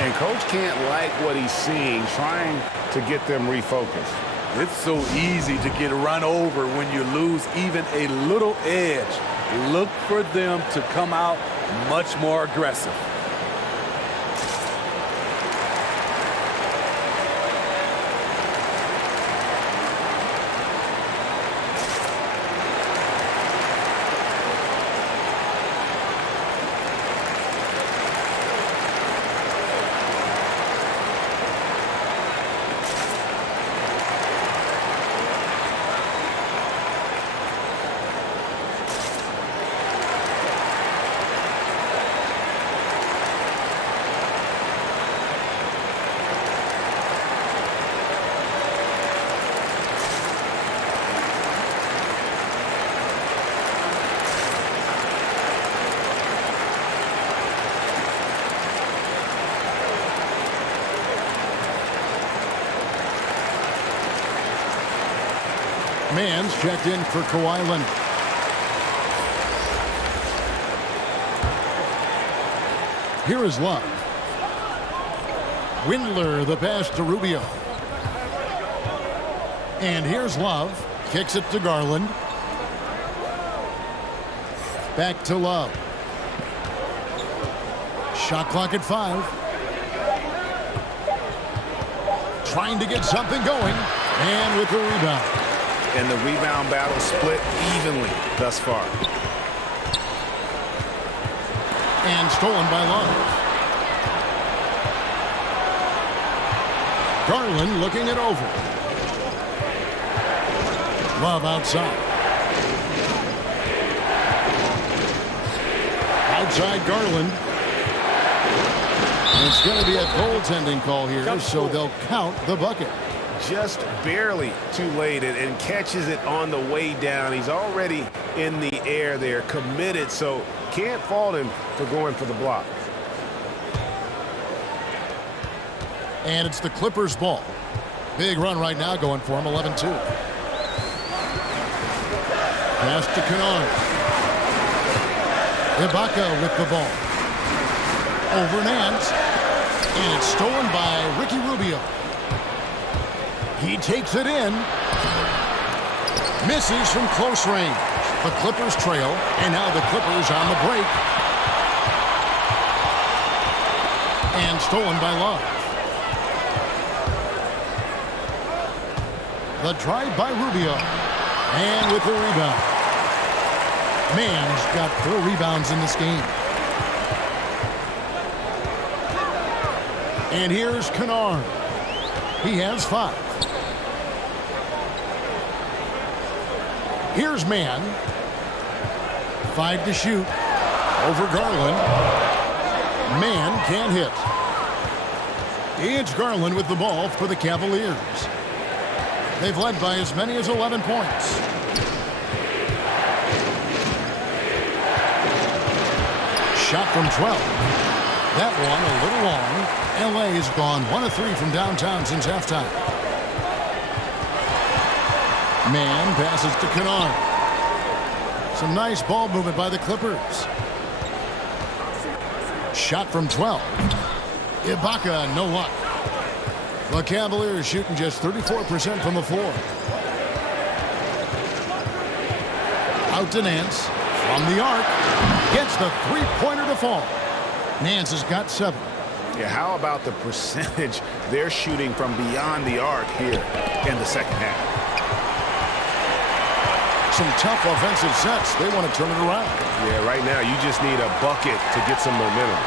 And coach can't like what he's seeing, trying to get them refocused. It's so easy to get run over when you lose even a little edge. Look for them to come out much more aggressive. Mann's checked in for Kawhi Leonard. Here is Love. Windler, the pass to Rubio. And here's Love. Kicks it to Garland. Back to Love. Shot clock at 5. Trying to get something going. And with the rebound. And the rebound battle split evenly thus far. And stolen by Love. Garland looking it over. Love outside. Outside Garland. And it's going to be a goaltending call here, so they'll count the bucket. Just barely too late and catches it on the way down. He's already in the air there, committed, so can't fault him for going for the block. And it's the Clippers' ball. Big run right now going for him, 11-2. Pass to Kennard. Ibaka with the ball. Over Nance. And it's stolen by Ricky Rubio. He takes it in. Misses from close range. The Clippers trail, and now the Clippers on the break. And stolen by Love. The drive by Rubio. And with the rebound. Mann's got 4 rebounds in this game. And here's Kennard. He has 5. Here's Mann. 5 to shoot. Over Garland. Mann can't hit. It's Garland with the ball for the Cavaliers. They've led by as many as 11 points. Shot from 12. That one a little long. LA has gone 1 of 3 from downtown since halftime. Mann passes to Kennard. Some nice ball movement by the Clippers. Shot from 12. Ibaka, no luck. The Cavaliers shooting just 34% from the floor. Out to Nance. From the arc. Gets the three-pointer to fall. Nance has got 7. Yeah, how about the percentage they're shooting from beyond the arc here in the second half? Some tough offensive sets. They want to turn it around. Yeah, right now you just need a bucket to get some momentum.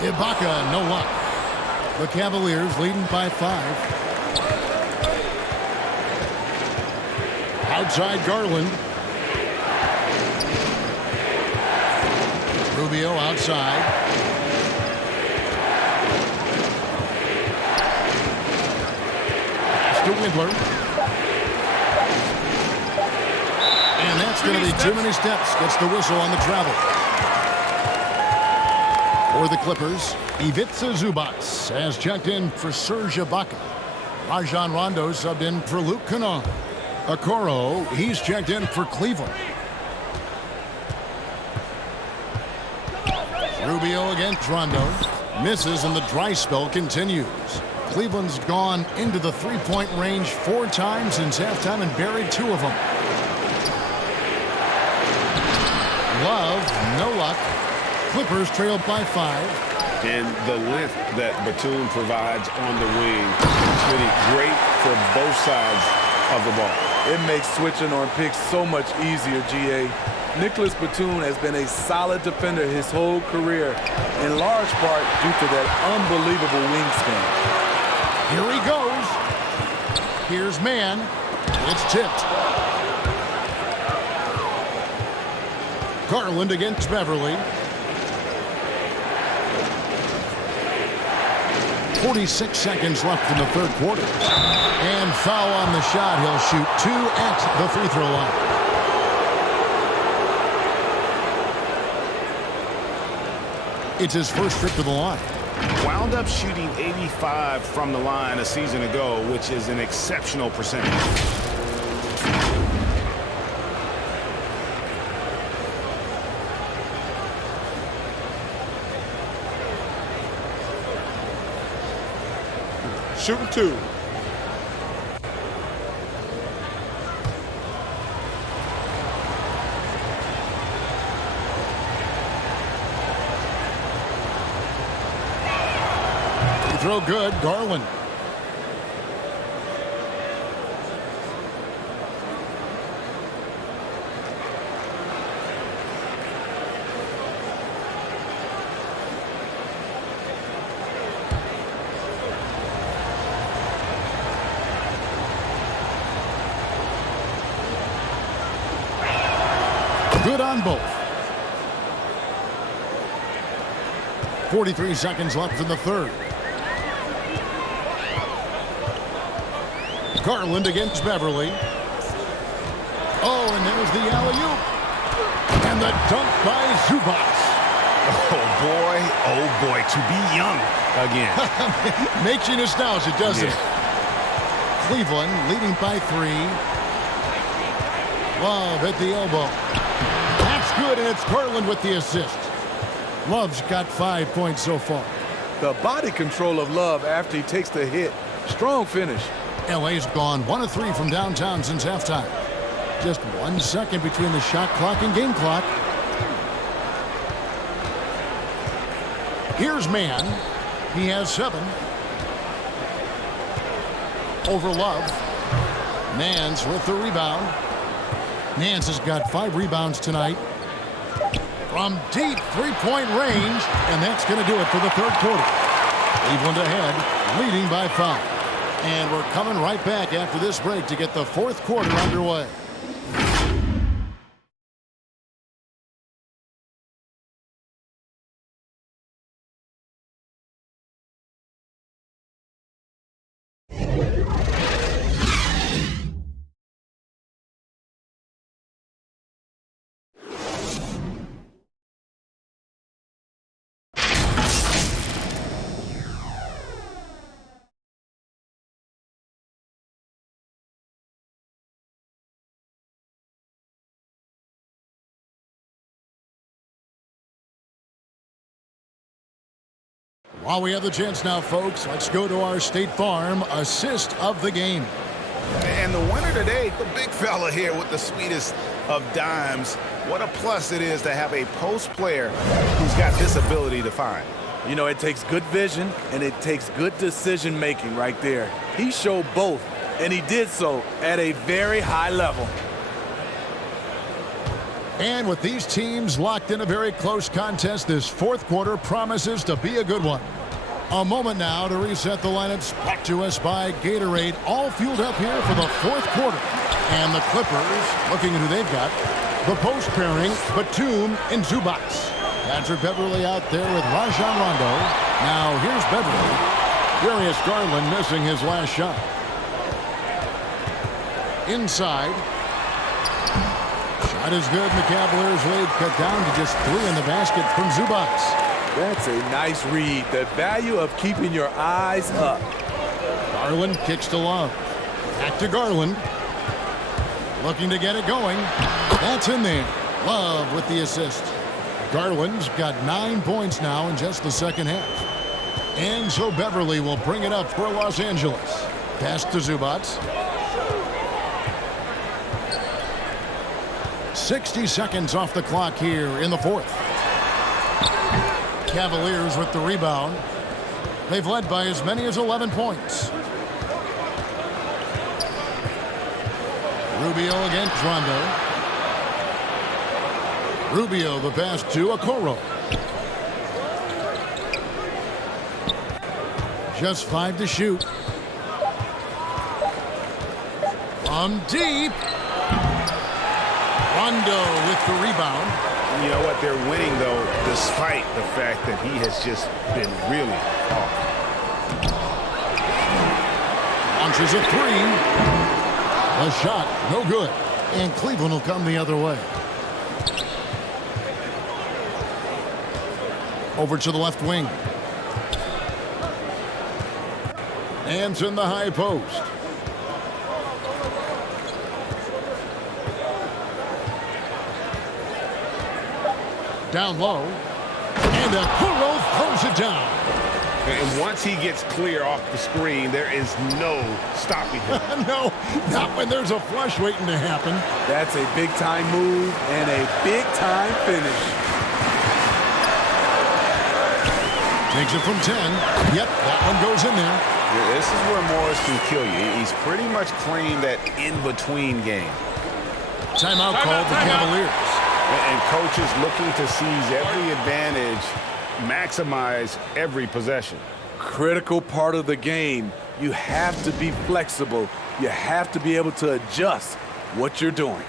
Ibaka, no luck. The Cavaliers leading by 5. Outside Garland. Rubio outside. To Windler. And that's going to be too many steps. Gets the whistle on the travel. For the Clippers, Ivica Zubac has checked in for Serge Ibaka. Rajon Rondo subbed in for Luke Kennard. Okoro, he's checked in for Cleveland. Rubio against Rondo. Misses and the dry spell continues. Cleveland's gone into the three-point range 4 times since halftime and buried 2 of them. Love, no luck. Clippers trailed by 5. And the length that Batum provides on the wing is really great for both sides of the ball. It makes switching on picks so much easier, GA. Nicholas Batum has been a solid defender his whole career, in large part due to that unbelievable wingspan. Here he goes. Here's Mann. It's tipped. Garland against Beverly. 46 seconds left in the third quarter. And foul on the shot. He'll shoot 2 at the free throw line. It's his first trip to the line. Wound up shooting 85 from the line a season ago, which is an exceptional percentage. shooting 2. Throw good, Garland. Good on both. 43 seconds left in the third. Garland against Beverly. Oh, and there's the alley-oop. And the dunk by Zubac. Oh boy, to be young again. Makes you nostalgic, doesn't it? Cleveland leading by 3. Love at the elbow. That's good, and it's Garland with the assist. Love's got 5 points so far. The body control of Love after he takes the hit. Strong finish. LA's gone 1 of 3 from downtown since halftime. Just 1 second between the shot clock and game clock. Here's Mann. He has 7. Over Love. Nance with the rebound. Nance has got 5 rebounds tonight. From deep three-point range, and that's going to do it for the third quarter. Cleveland ahead, leading by 5. And we're coming right back after this break to get the fourth quarter underway. While we have the chance now, folks, let's go to our State Farm assist of the game. And the winner today, the big fella here with the sweetest of dimes. What a plus it is to have a post player who's got this ability to find. You know, it takes good vision and it takes good decision making right there. He showed both, and he did so at a very high level. And with these teams locked in a very close contest, this fourth quarter promises to be a good one. A moment now to reset the lineups. Brought to us by Gatorade. All fueled up here for the fourth quarter. And the Clippers, looking at who they've got, the post pairing, Batum and Zubac. Patrick Beverly out there with Rajon Rondo. Now here's Beverly. Darius Garland missing his last shot. Inside. Shot is good, and the Cavaliers lead cut down to just 3 in the basket from Zubac. That's a nice read. The value of keeping your eyes up. Garland kicks to Love. Back to Garland. Looking to get it going. That's in there. Love with the assist. Garland's got 9 points now in just the second half. And so Beverly will bring it up for Los Angeles. Pass to Zubac. 60 seconds off the clock here in the fourth. Cavaliers with the rebound. They've led by as many as 11 points. Rubio against Rondo. Rubio the pass to Okoro. Just 5 to shoot. From deep. Rondo with the rebound. You know what? They're winning, though, despite the fact that he has just been really off. Launches a 3. A shot, no good. And Cleveland will come the other way. Over to the left wing. Hands in the high post. Down low. And Okoro throws it down. And once he gets clear off the screen, there is no stopping him. No, not when there's a flush waiting to happen. That's a big-time move and a big-time finish. Takes it from 10. Yep, that one goes in there. This is where Morris can kill you. He's pretty much playing that in-between game. Timeout called the Cavaliers. And coaches looking to seize every advantage, maximize every possession. Critical part of the game. You have to be flexible. You have to be able to adjust what you're doing.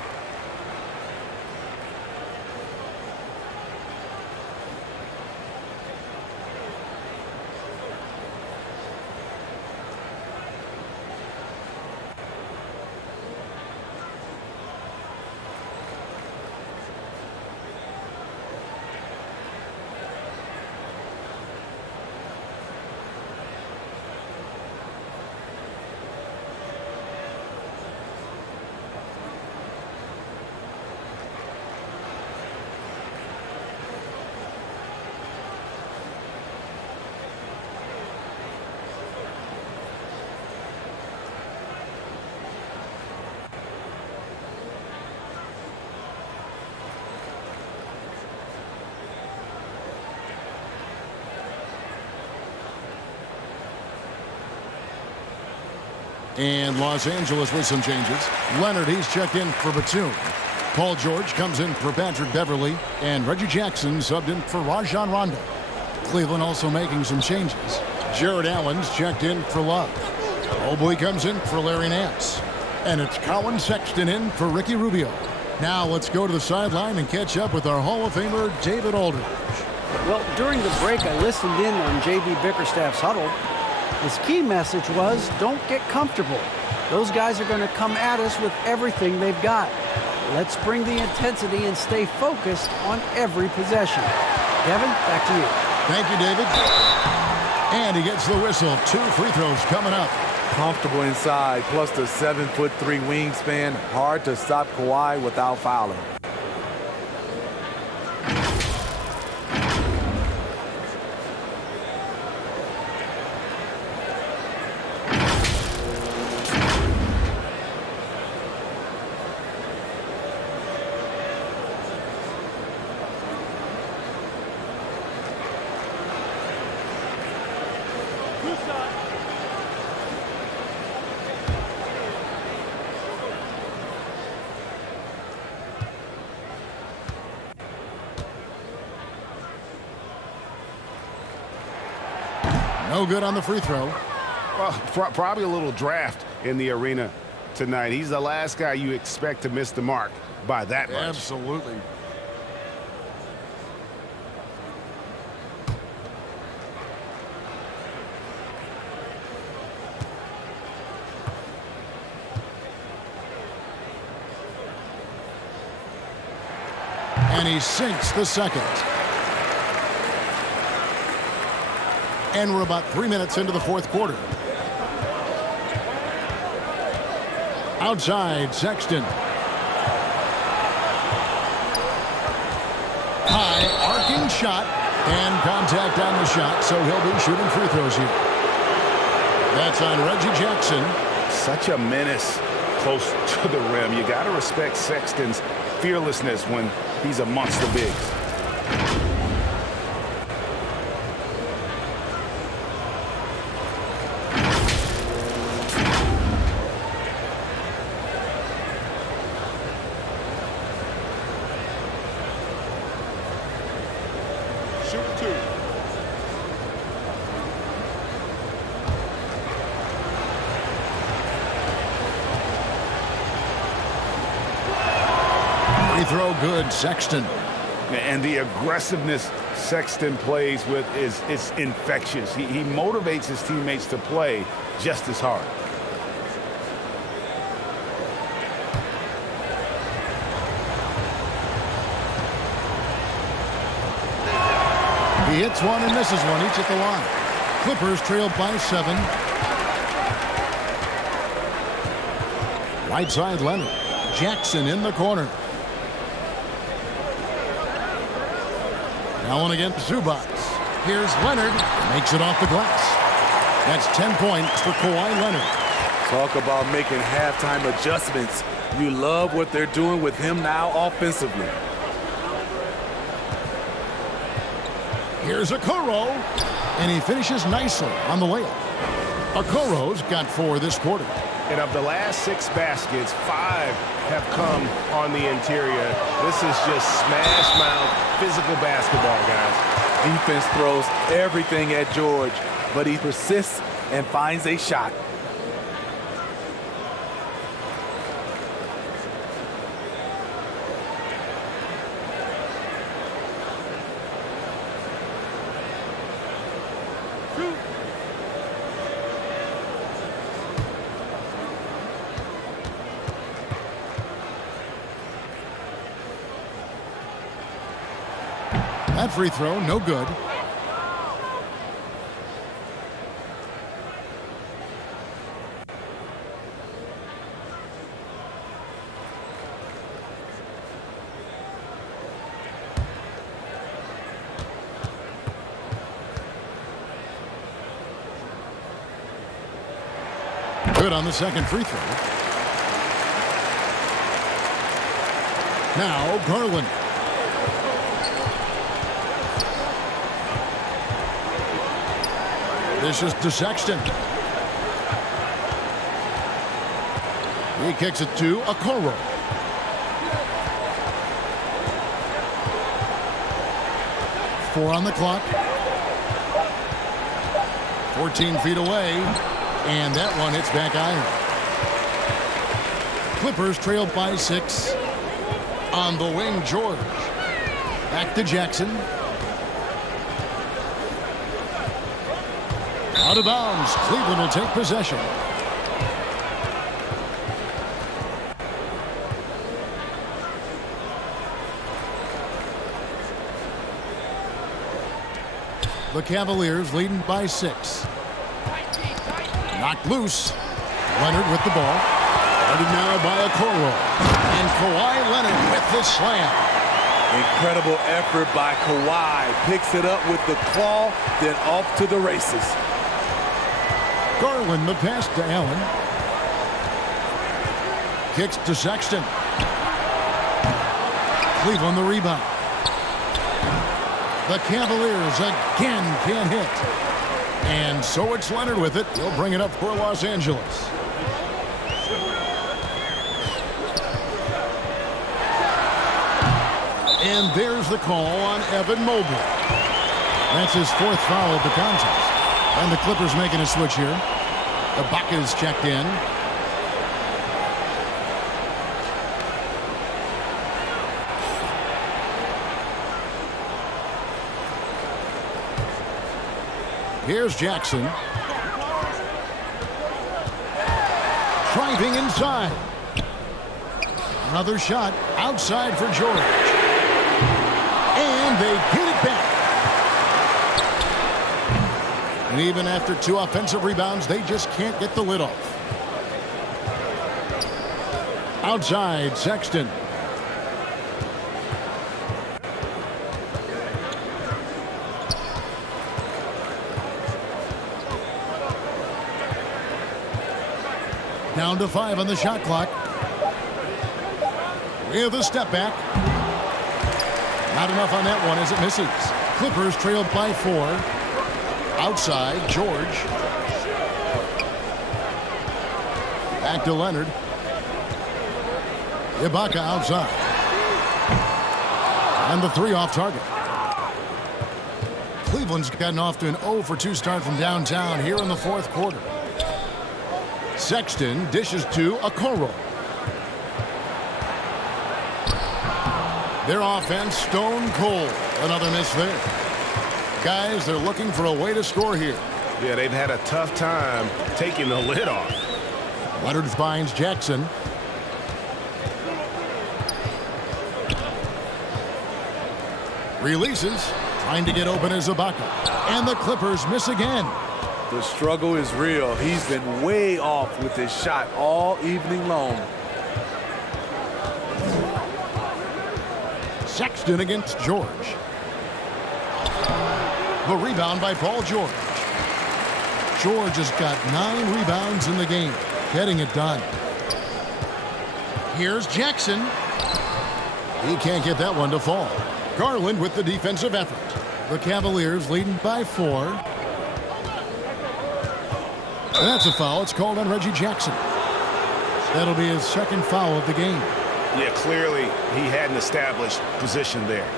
And Los Angeles with some changes. Leonard, he's checked in for Batum. Paul George comes in for Patrick Beverly. And Reggie Jackson subbed in for Rajon Rondo. Cleveland also making some changes. Jared Allen's checked in for Love. Mobley comes in for Larry Nance. And it's Colin Sexton in for Ricky Rubio. Now let's go to the sideline and catch up with our Hall of Famer, David Aldridge. Well, during the break, I listened in on J.B. Bickerstaff's huddle. His key message was, don't get comfortable. Those guys are going to come at us with everything they've got. Let's bring the intensity and stay focused on every possession. Kevin, back to you. Thank you, David. And he gets the whistle. 2 free throws coming up. Comfortable inside, plus the 7'3" wingspan. Hard to stop Kawhi without fouling. No good on the free throw. Well, probably a little draft in the arena tonight. He's the last guy you expect to miss the mark by that much. Absolutely. And he sinks the second. And we're about 3 minutes into the fourth quarter. Outside, Sexton. High, arcing shot, and contact on the shot, so he'll be shooting free throws here. That's on Reggie Jackson. Such a menace close to the rim. You got to respect Sexton's fearlessness when he's amongst the bigs. Throw good, Sexton. And the aggressiveness Sexton plays with is infectious. He motivates his teammates to play just as hard. He hits one and misses one, each at the line. Clippers trailed by 7. Right side, Leonard. Jackson in the corner. Now on against Zubac. Here's Leonard. Makes it off the glass. That's 10 points for Kawhi Leonard. Talk about making halftime adjustments. You love what they're doing with him now offensively. Here's Okoro, and he finishes nicely on the layup. Okoro's got 4 this quarter. And of the last 6 baskets, 5 have come on the interior. This is just smash mouth, physical basketball, guys. Defense throws everything at George, but he persists and finds a shot. That free throw, no good. Good on the second free throw. Now Garland. This is to Sexton. He kicks it to Okoro. Four on the clock. 14 feet away. And that one hits back iron. Clippers trail by 6. On the wing, George. Back to Jackson. Out of bounds. Cleveland will take possession. The Cavaliers leading by 6. Knocked loose. Leonard with the ball. Guarded now by Okoro. And Kawhi Leonard with the slam. Incredible effort by Kawhi. Picks it up with the claw, then off to the races. Garland the pass to Allen. Kicks to Sexton. Cleveland the rebound. The Cavaliers again can't hit. And so it's Leonard with it. He'll bring it up for Los Angeles. And there's the call on Evan Mobley. That's his 4th foul of the contest. And the Clippers making a switch here. Ibaka's checked in. Here's Jackson. Driving inside. Another shot outside for George. And they get it back. And even after 2 offensive rebounds, they just can't get the lid off. Outside, Sexton. Down to 5 on the shot clock. With a step back. Not enough on that one as it misses. Clippers trailed by 4. Outside, George. Back to Leonard. Ibaka outside. And the 3 off target. Cleveland's gotten off to an 0 for 2 start from downtown here in the 4th quarter. Sexton dishes to Okoro. Their offense stone cold. Another miss there. Guys, they're looking for a way to score here. Yeah, they've had a tough time taking the lid off. Leonard finds Jackson. Releases. Trying to get open as Ibaka. And the Clippers miss again. The struggle is real. He's been way off with his shot all evening long. Sexton against George. The rebound by Paul George. George has got 9 rebounds in the game, getting it done. Here's Jackson. He can't get that one to fall. Garland with the defensive effort. The Cavaliers leading by 4. And that's a foul. It's called on Reggie Jackson. That'll be his second foul of the game. Yeah, clearly he had an established position there.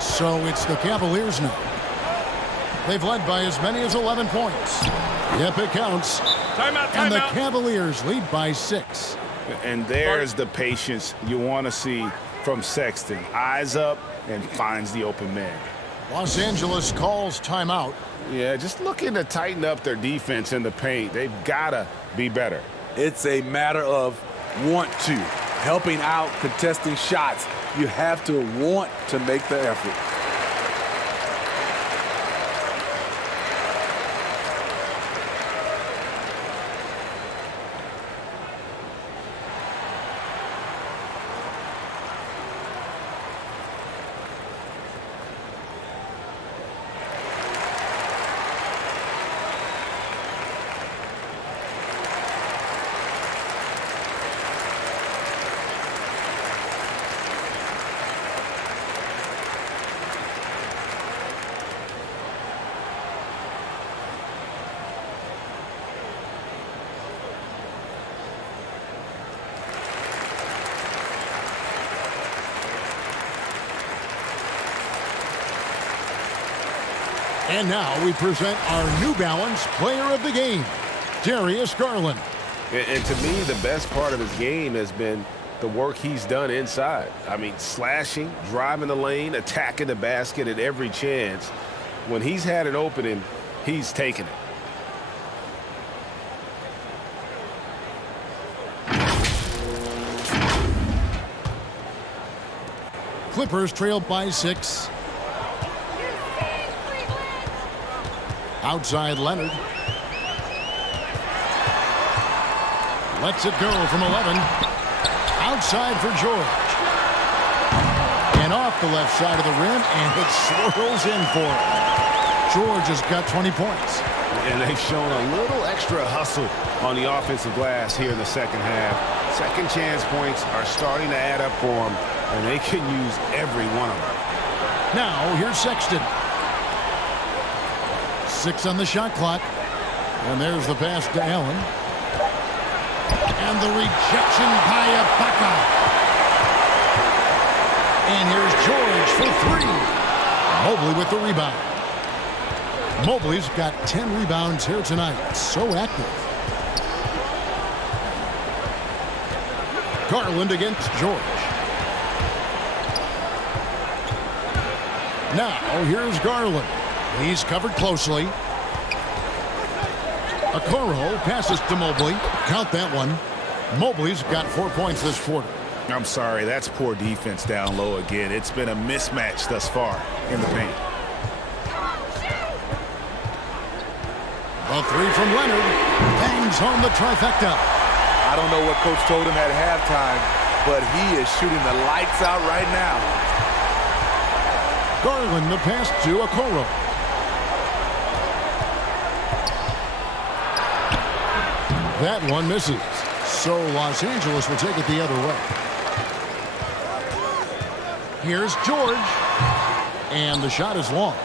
So it's the Cavaliers now. They've led by as many as 11 points. Yep, it counts. Timeout, and the timeout. Cavaliers lead by 6. And there's the patience you want to see from Sexton. Eyes up and finds the open man. Los Angeles calls timeout. Yeah, just looking to tighten up their defense in the paint. They've got to be better. It's a matter of want to. Helping out, contesting shots. You have to want to make the effort. And now we present our New Balance Player of the Game, Darius Garland. And to me, the best part of his game has been the work he's done inside. I mean, slashing, driving the lane, attacking the basket at every chance. When he's had an opening, he's taken it. Clippers trail by 6. Outside Leonard. Lets it go from 11. Outside for George. And off the left side of the rim, and it swirls in for him. George has got 20 points. And they've shown a little extra hustle on the offensive glass here in the second half. Second chance points are starting to add up for them, and they can use every one of them. Now, here's Sexton. 6 on the shot clock. And there's the pass to Allen. And the rejection by Ibaka. And here's George for 3. Mobley with the rebound. Mobley's got 10 rebounds here tonight. So active. Garland against George. Now, here's Garland. He's covered closely. Okoro passes to Mobley. Count that one. Mobley's got 4 points this quarter. I'm sorry, that's poor defense down low again. It's been a mismatch thus far in the paint. The 3 from Leonard bangs home the trifecta. I don't know what Coach told him at halftime, but he is shooting the lights out right now. Garland the pass to Okoro. That one misses. So Los Angeles will take it the other way. Here's George. And the shot is long.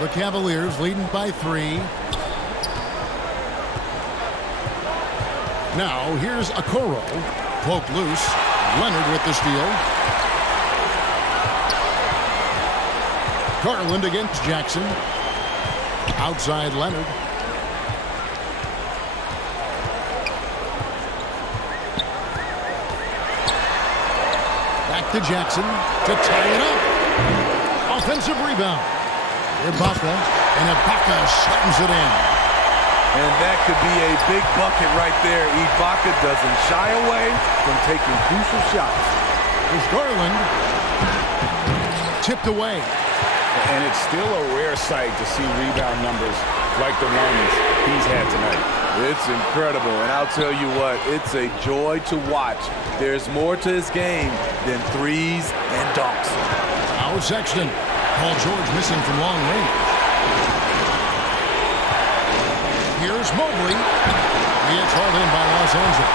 The Cavaliers leading by 3. Now here's Okoro. Poked loose. Leonard with the steal. Garland against Jackson. Outside Leonard. Back to Jackson to tie it up. Offensive rebound. Ibaka, and Ibaka slams it in. And that could be a big bucket right there. Ibaka doesn't shy away from taking crucial shots. There's Garland. Tipped away. And it's still a rare sight to see rebound numbers like the ones he's had tonight. It's incredible, and I'll tell you what, it's a joy to watch. There's more to his game than threes and dunks. Now Sexton. Paul George missing from long range. Here's Mobley. He gets hauled in by Los Angeles.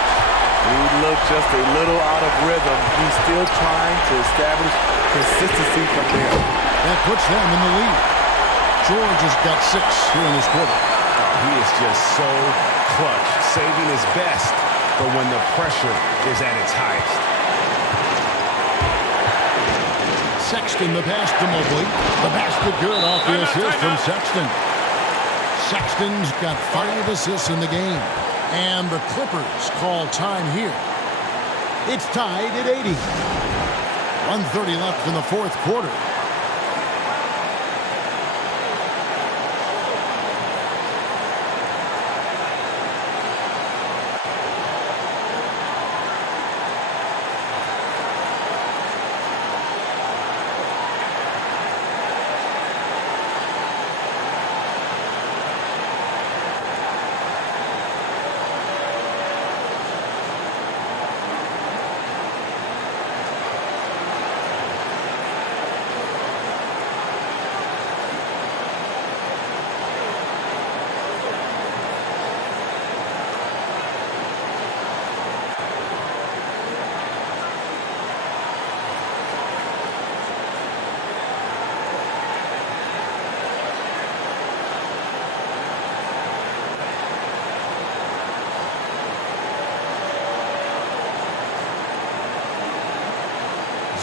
He looked just a little out of rhythm. He's still trying to establish consistency from there. That puts them in the lead. George has got 6 here in this quarter. He is just so clutch, saving his best for when the pressure is at its highest. Sexton, the pass to Mobley. The basket good off the assist from Sexton. Sexton's got 5 assists in the game. And the Clippers call time here. It's tied at 80. 1:30 left in the fourth quarter.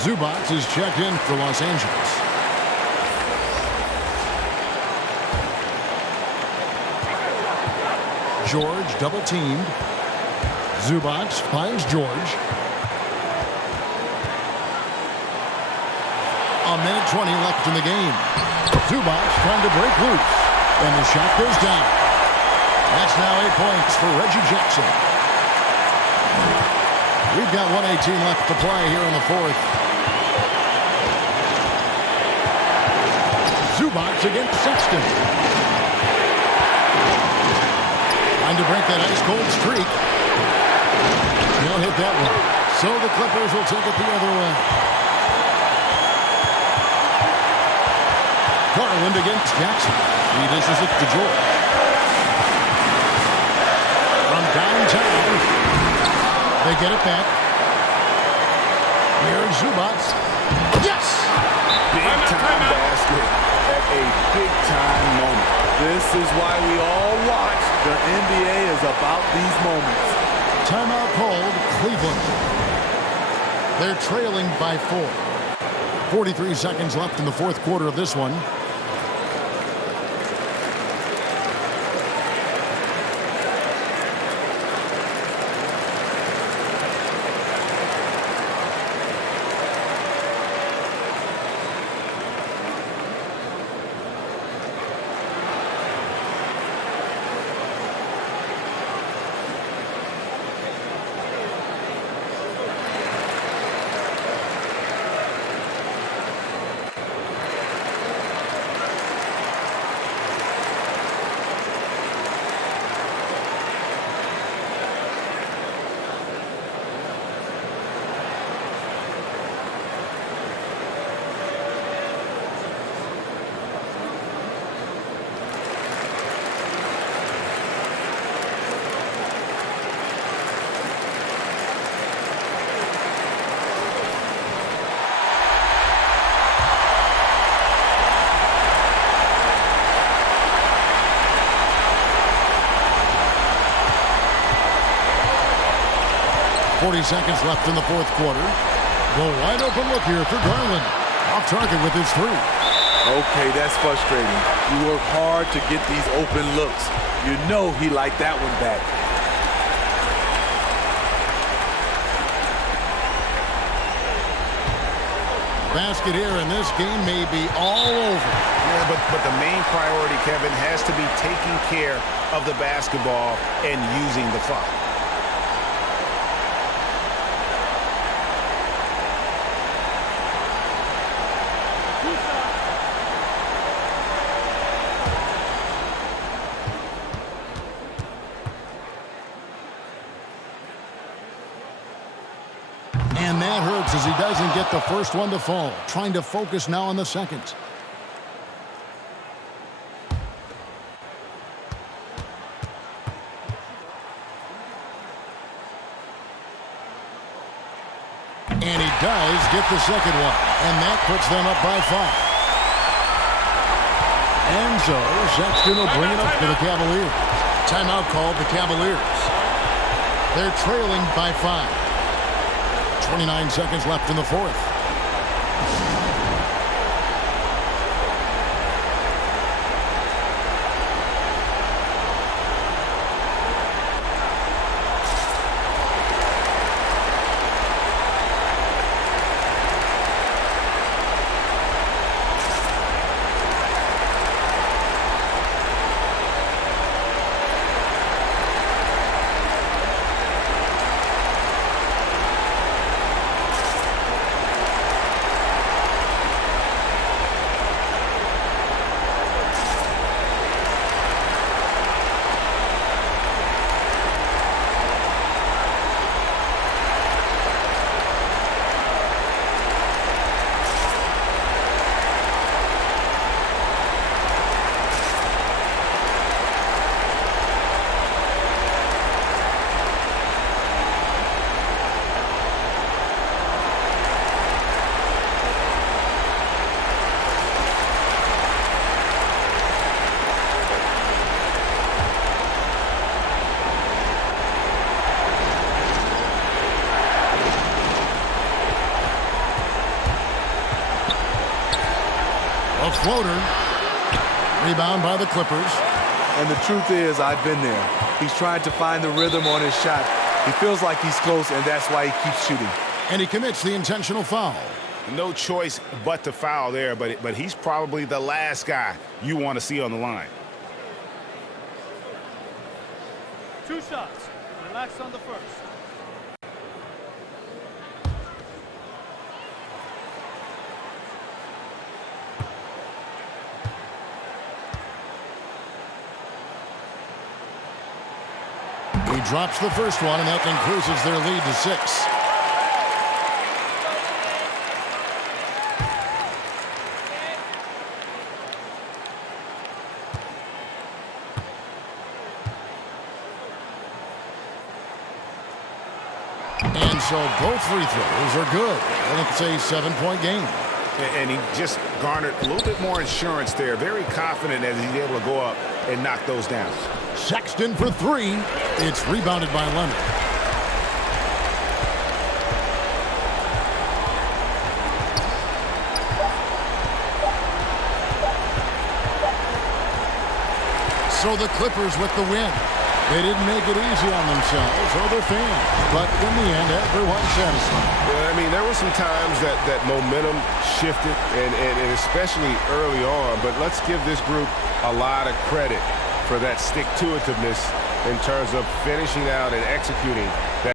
Zubac is checked in for Los Angeles. George double teamed. Zubac finds George. A minute 20 left in the game. Zubac trying to break loose. And the shot goes down. That's now 8 points for Reggie Jackson. We've got 1:18 left to play here in the fourth. Zubac against Sexton. Trying to break that ice-cold streak. Can't hit that one. So the Clippers will take it the other way. Garland against Jackson. He dishes it to George. From downtown, they get it back. Here's Zubac. Yes! Big-time basket at a big-time moment. This is why we all watch. The NBA is about these moments. Timeout called Cleveland. They're trailing by 4. 43 seconds left in the fourth quarter of this one. Seconds left in the fourth quarter. The wide open look here for Garland. Off target with his 3. Okay, that's frustrating. You work hard to get these open looks. You know he liked that one back. Basket here, and this game may be all over. Yeah, but the main priority, Kevin, has to be taking care of the basketball and using the clock. And that hurts as he doesn't get the first one to fall. Trying to focus now on the second. And he does get the second one. And that puts them up by 5. And so Sexton will bring it up to the Cavaliers. Timeout called the Cavaliers. They're trailing by 5. 29 seconds left in the fourth. A floater. Rebound by the Clippers. And the truth is, I've been there. He's trying to find the rhythm on his shot. He feels like he's close, and that's why he keeps shooting. And he commits the intentional foul. No choice but to foul there, but he's probably the last guy you want to see on the line. 2 shots. Relax on the first. He drops the first one, and that increases their lead to 6. And so both free throws are good. And it's a 7-point game. And he just garnered a little bit more insurance there. Very confident as he's able to go up and knock those down. Sexton for 3. It's rebounded by Leonard. So the Clippers with the win. They didn't make it easy on themselves or their fans, but in the end, everyone's satisfied. Yeah, I mean, there were some times that momentum shifted, and especially early on, but let's give this group a lot of credit for that stick-to-itiveness in terms of finishing out and executing that.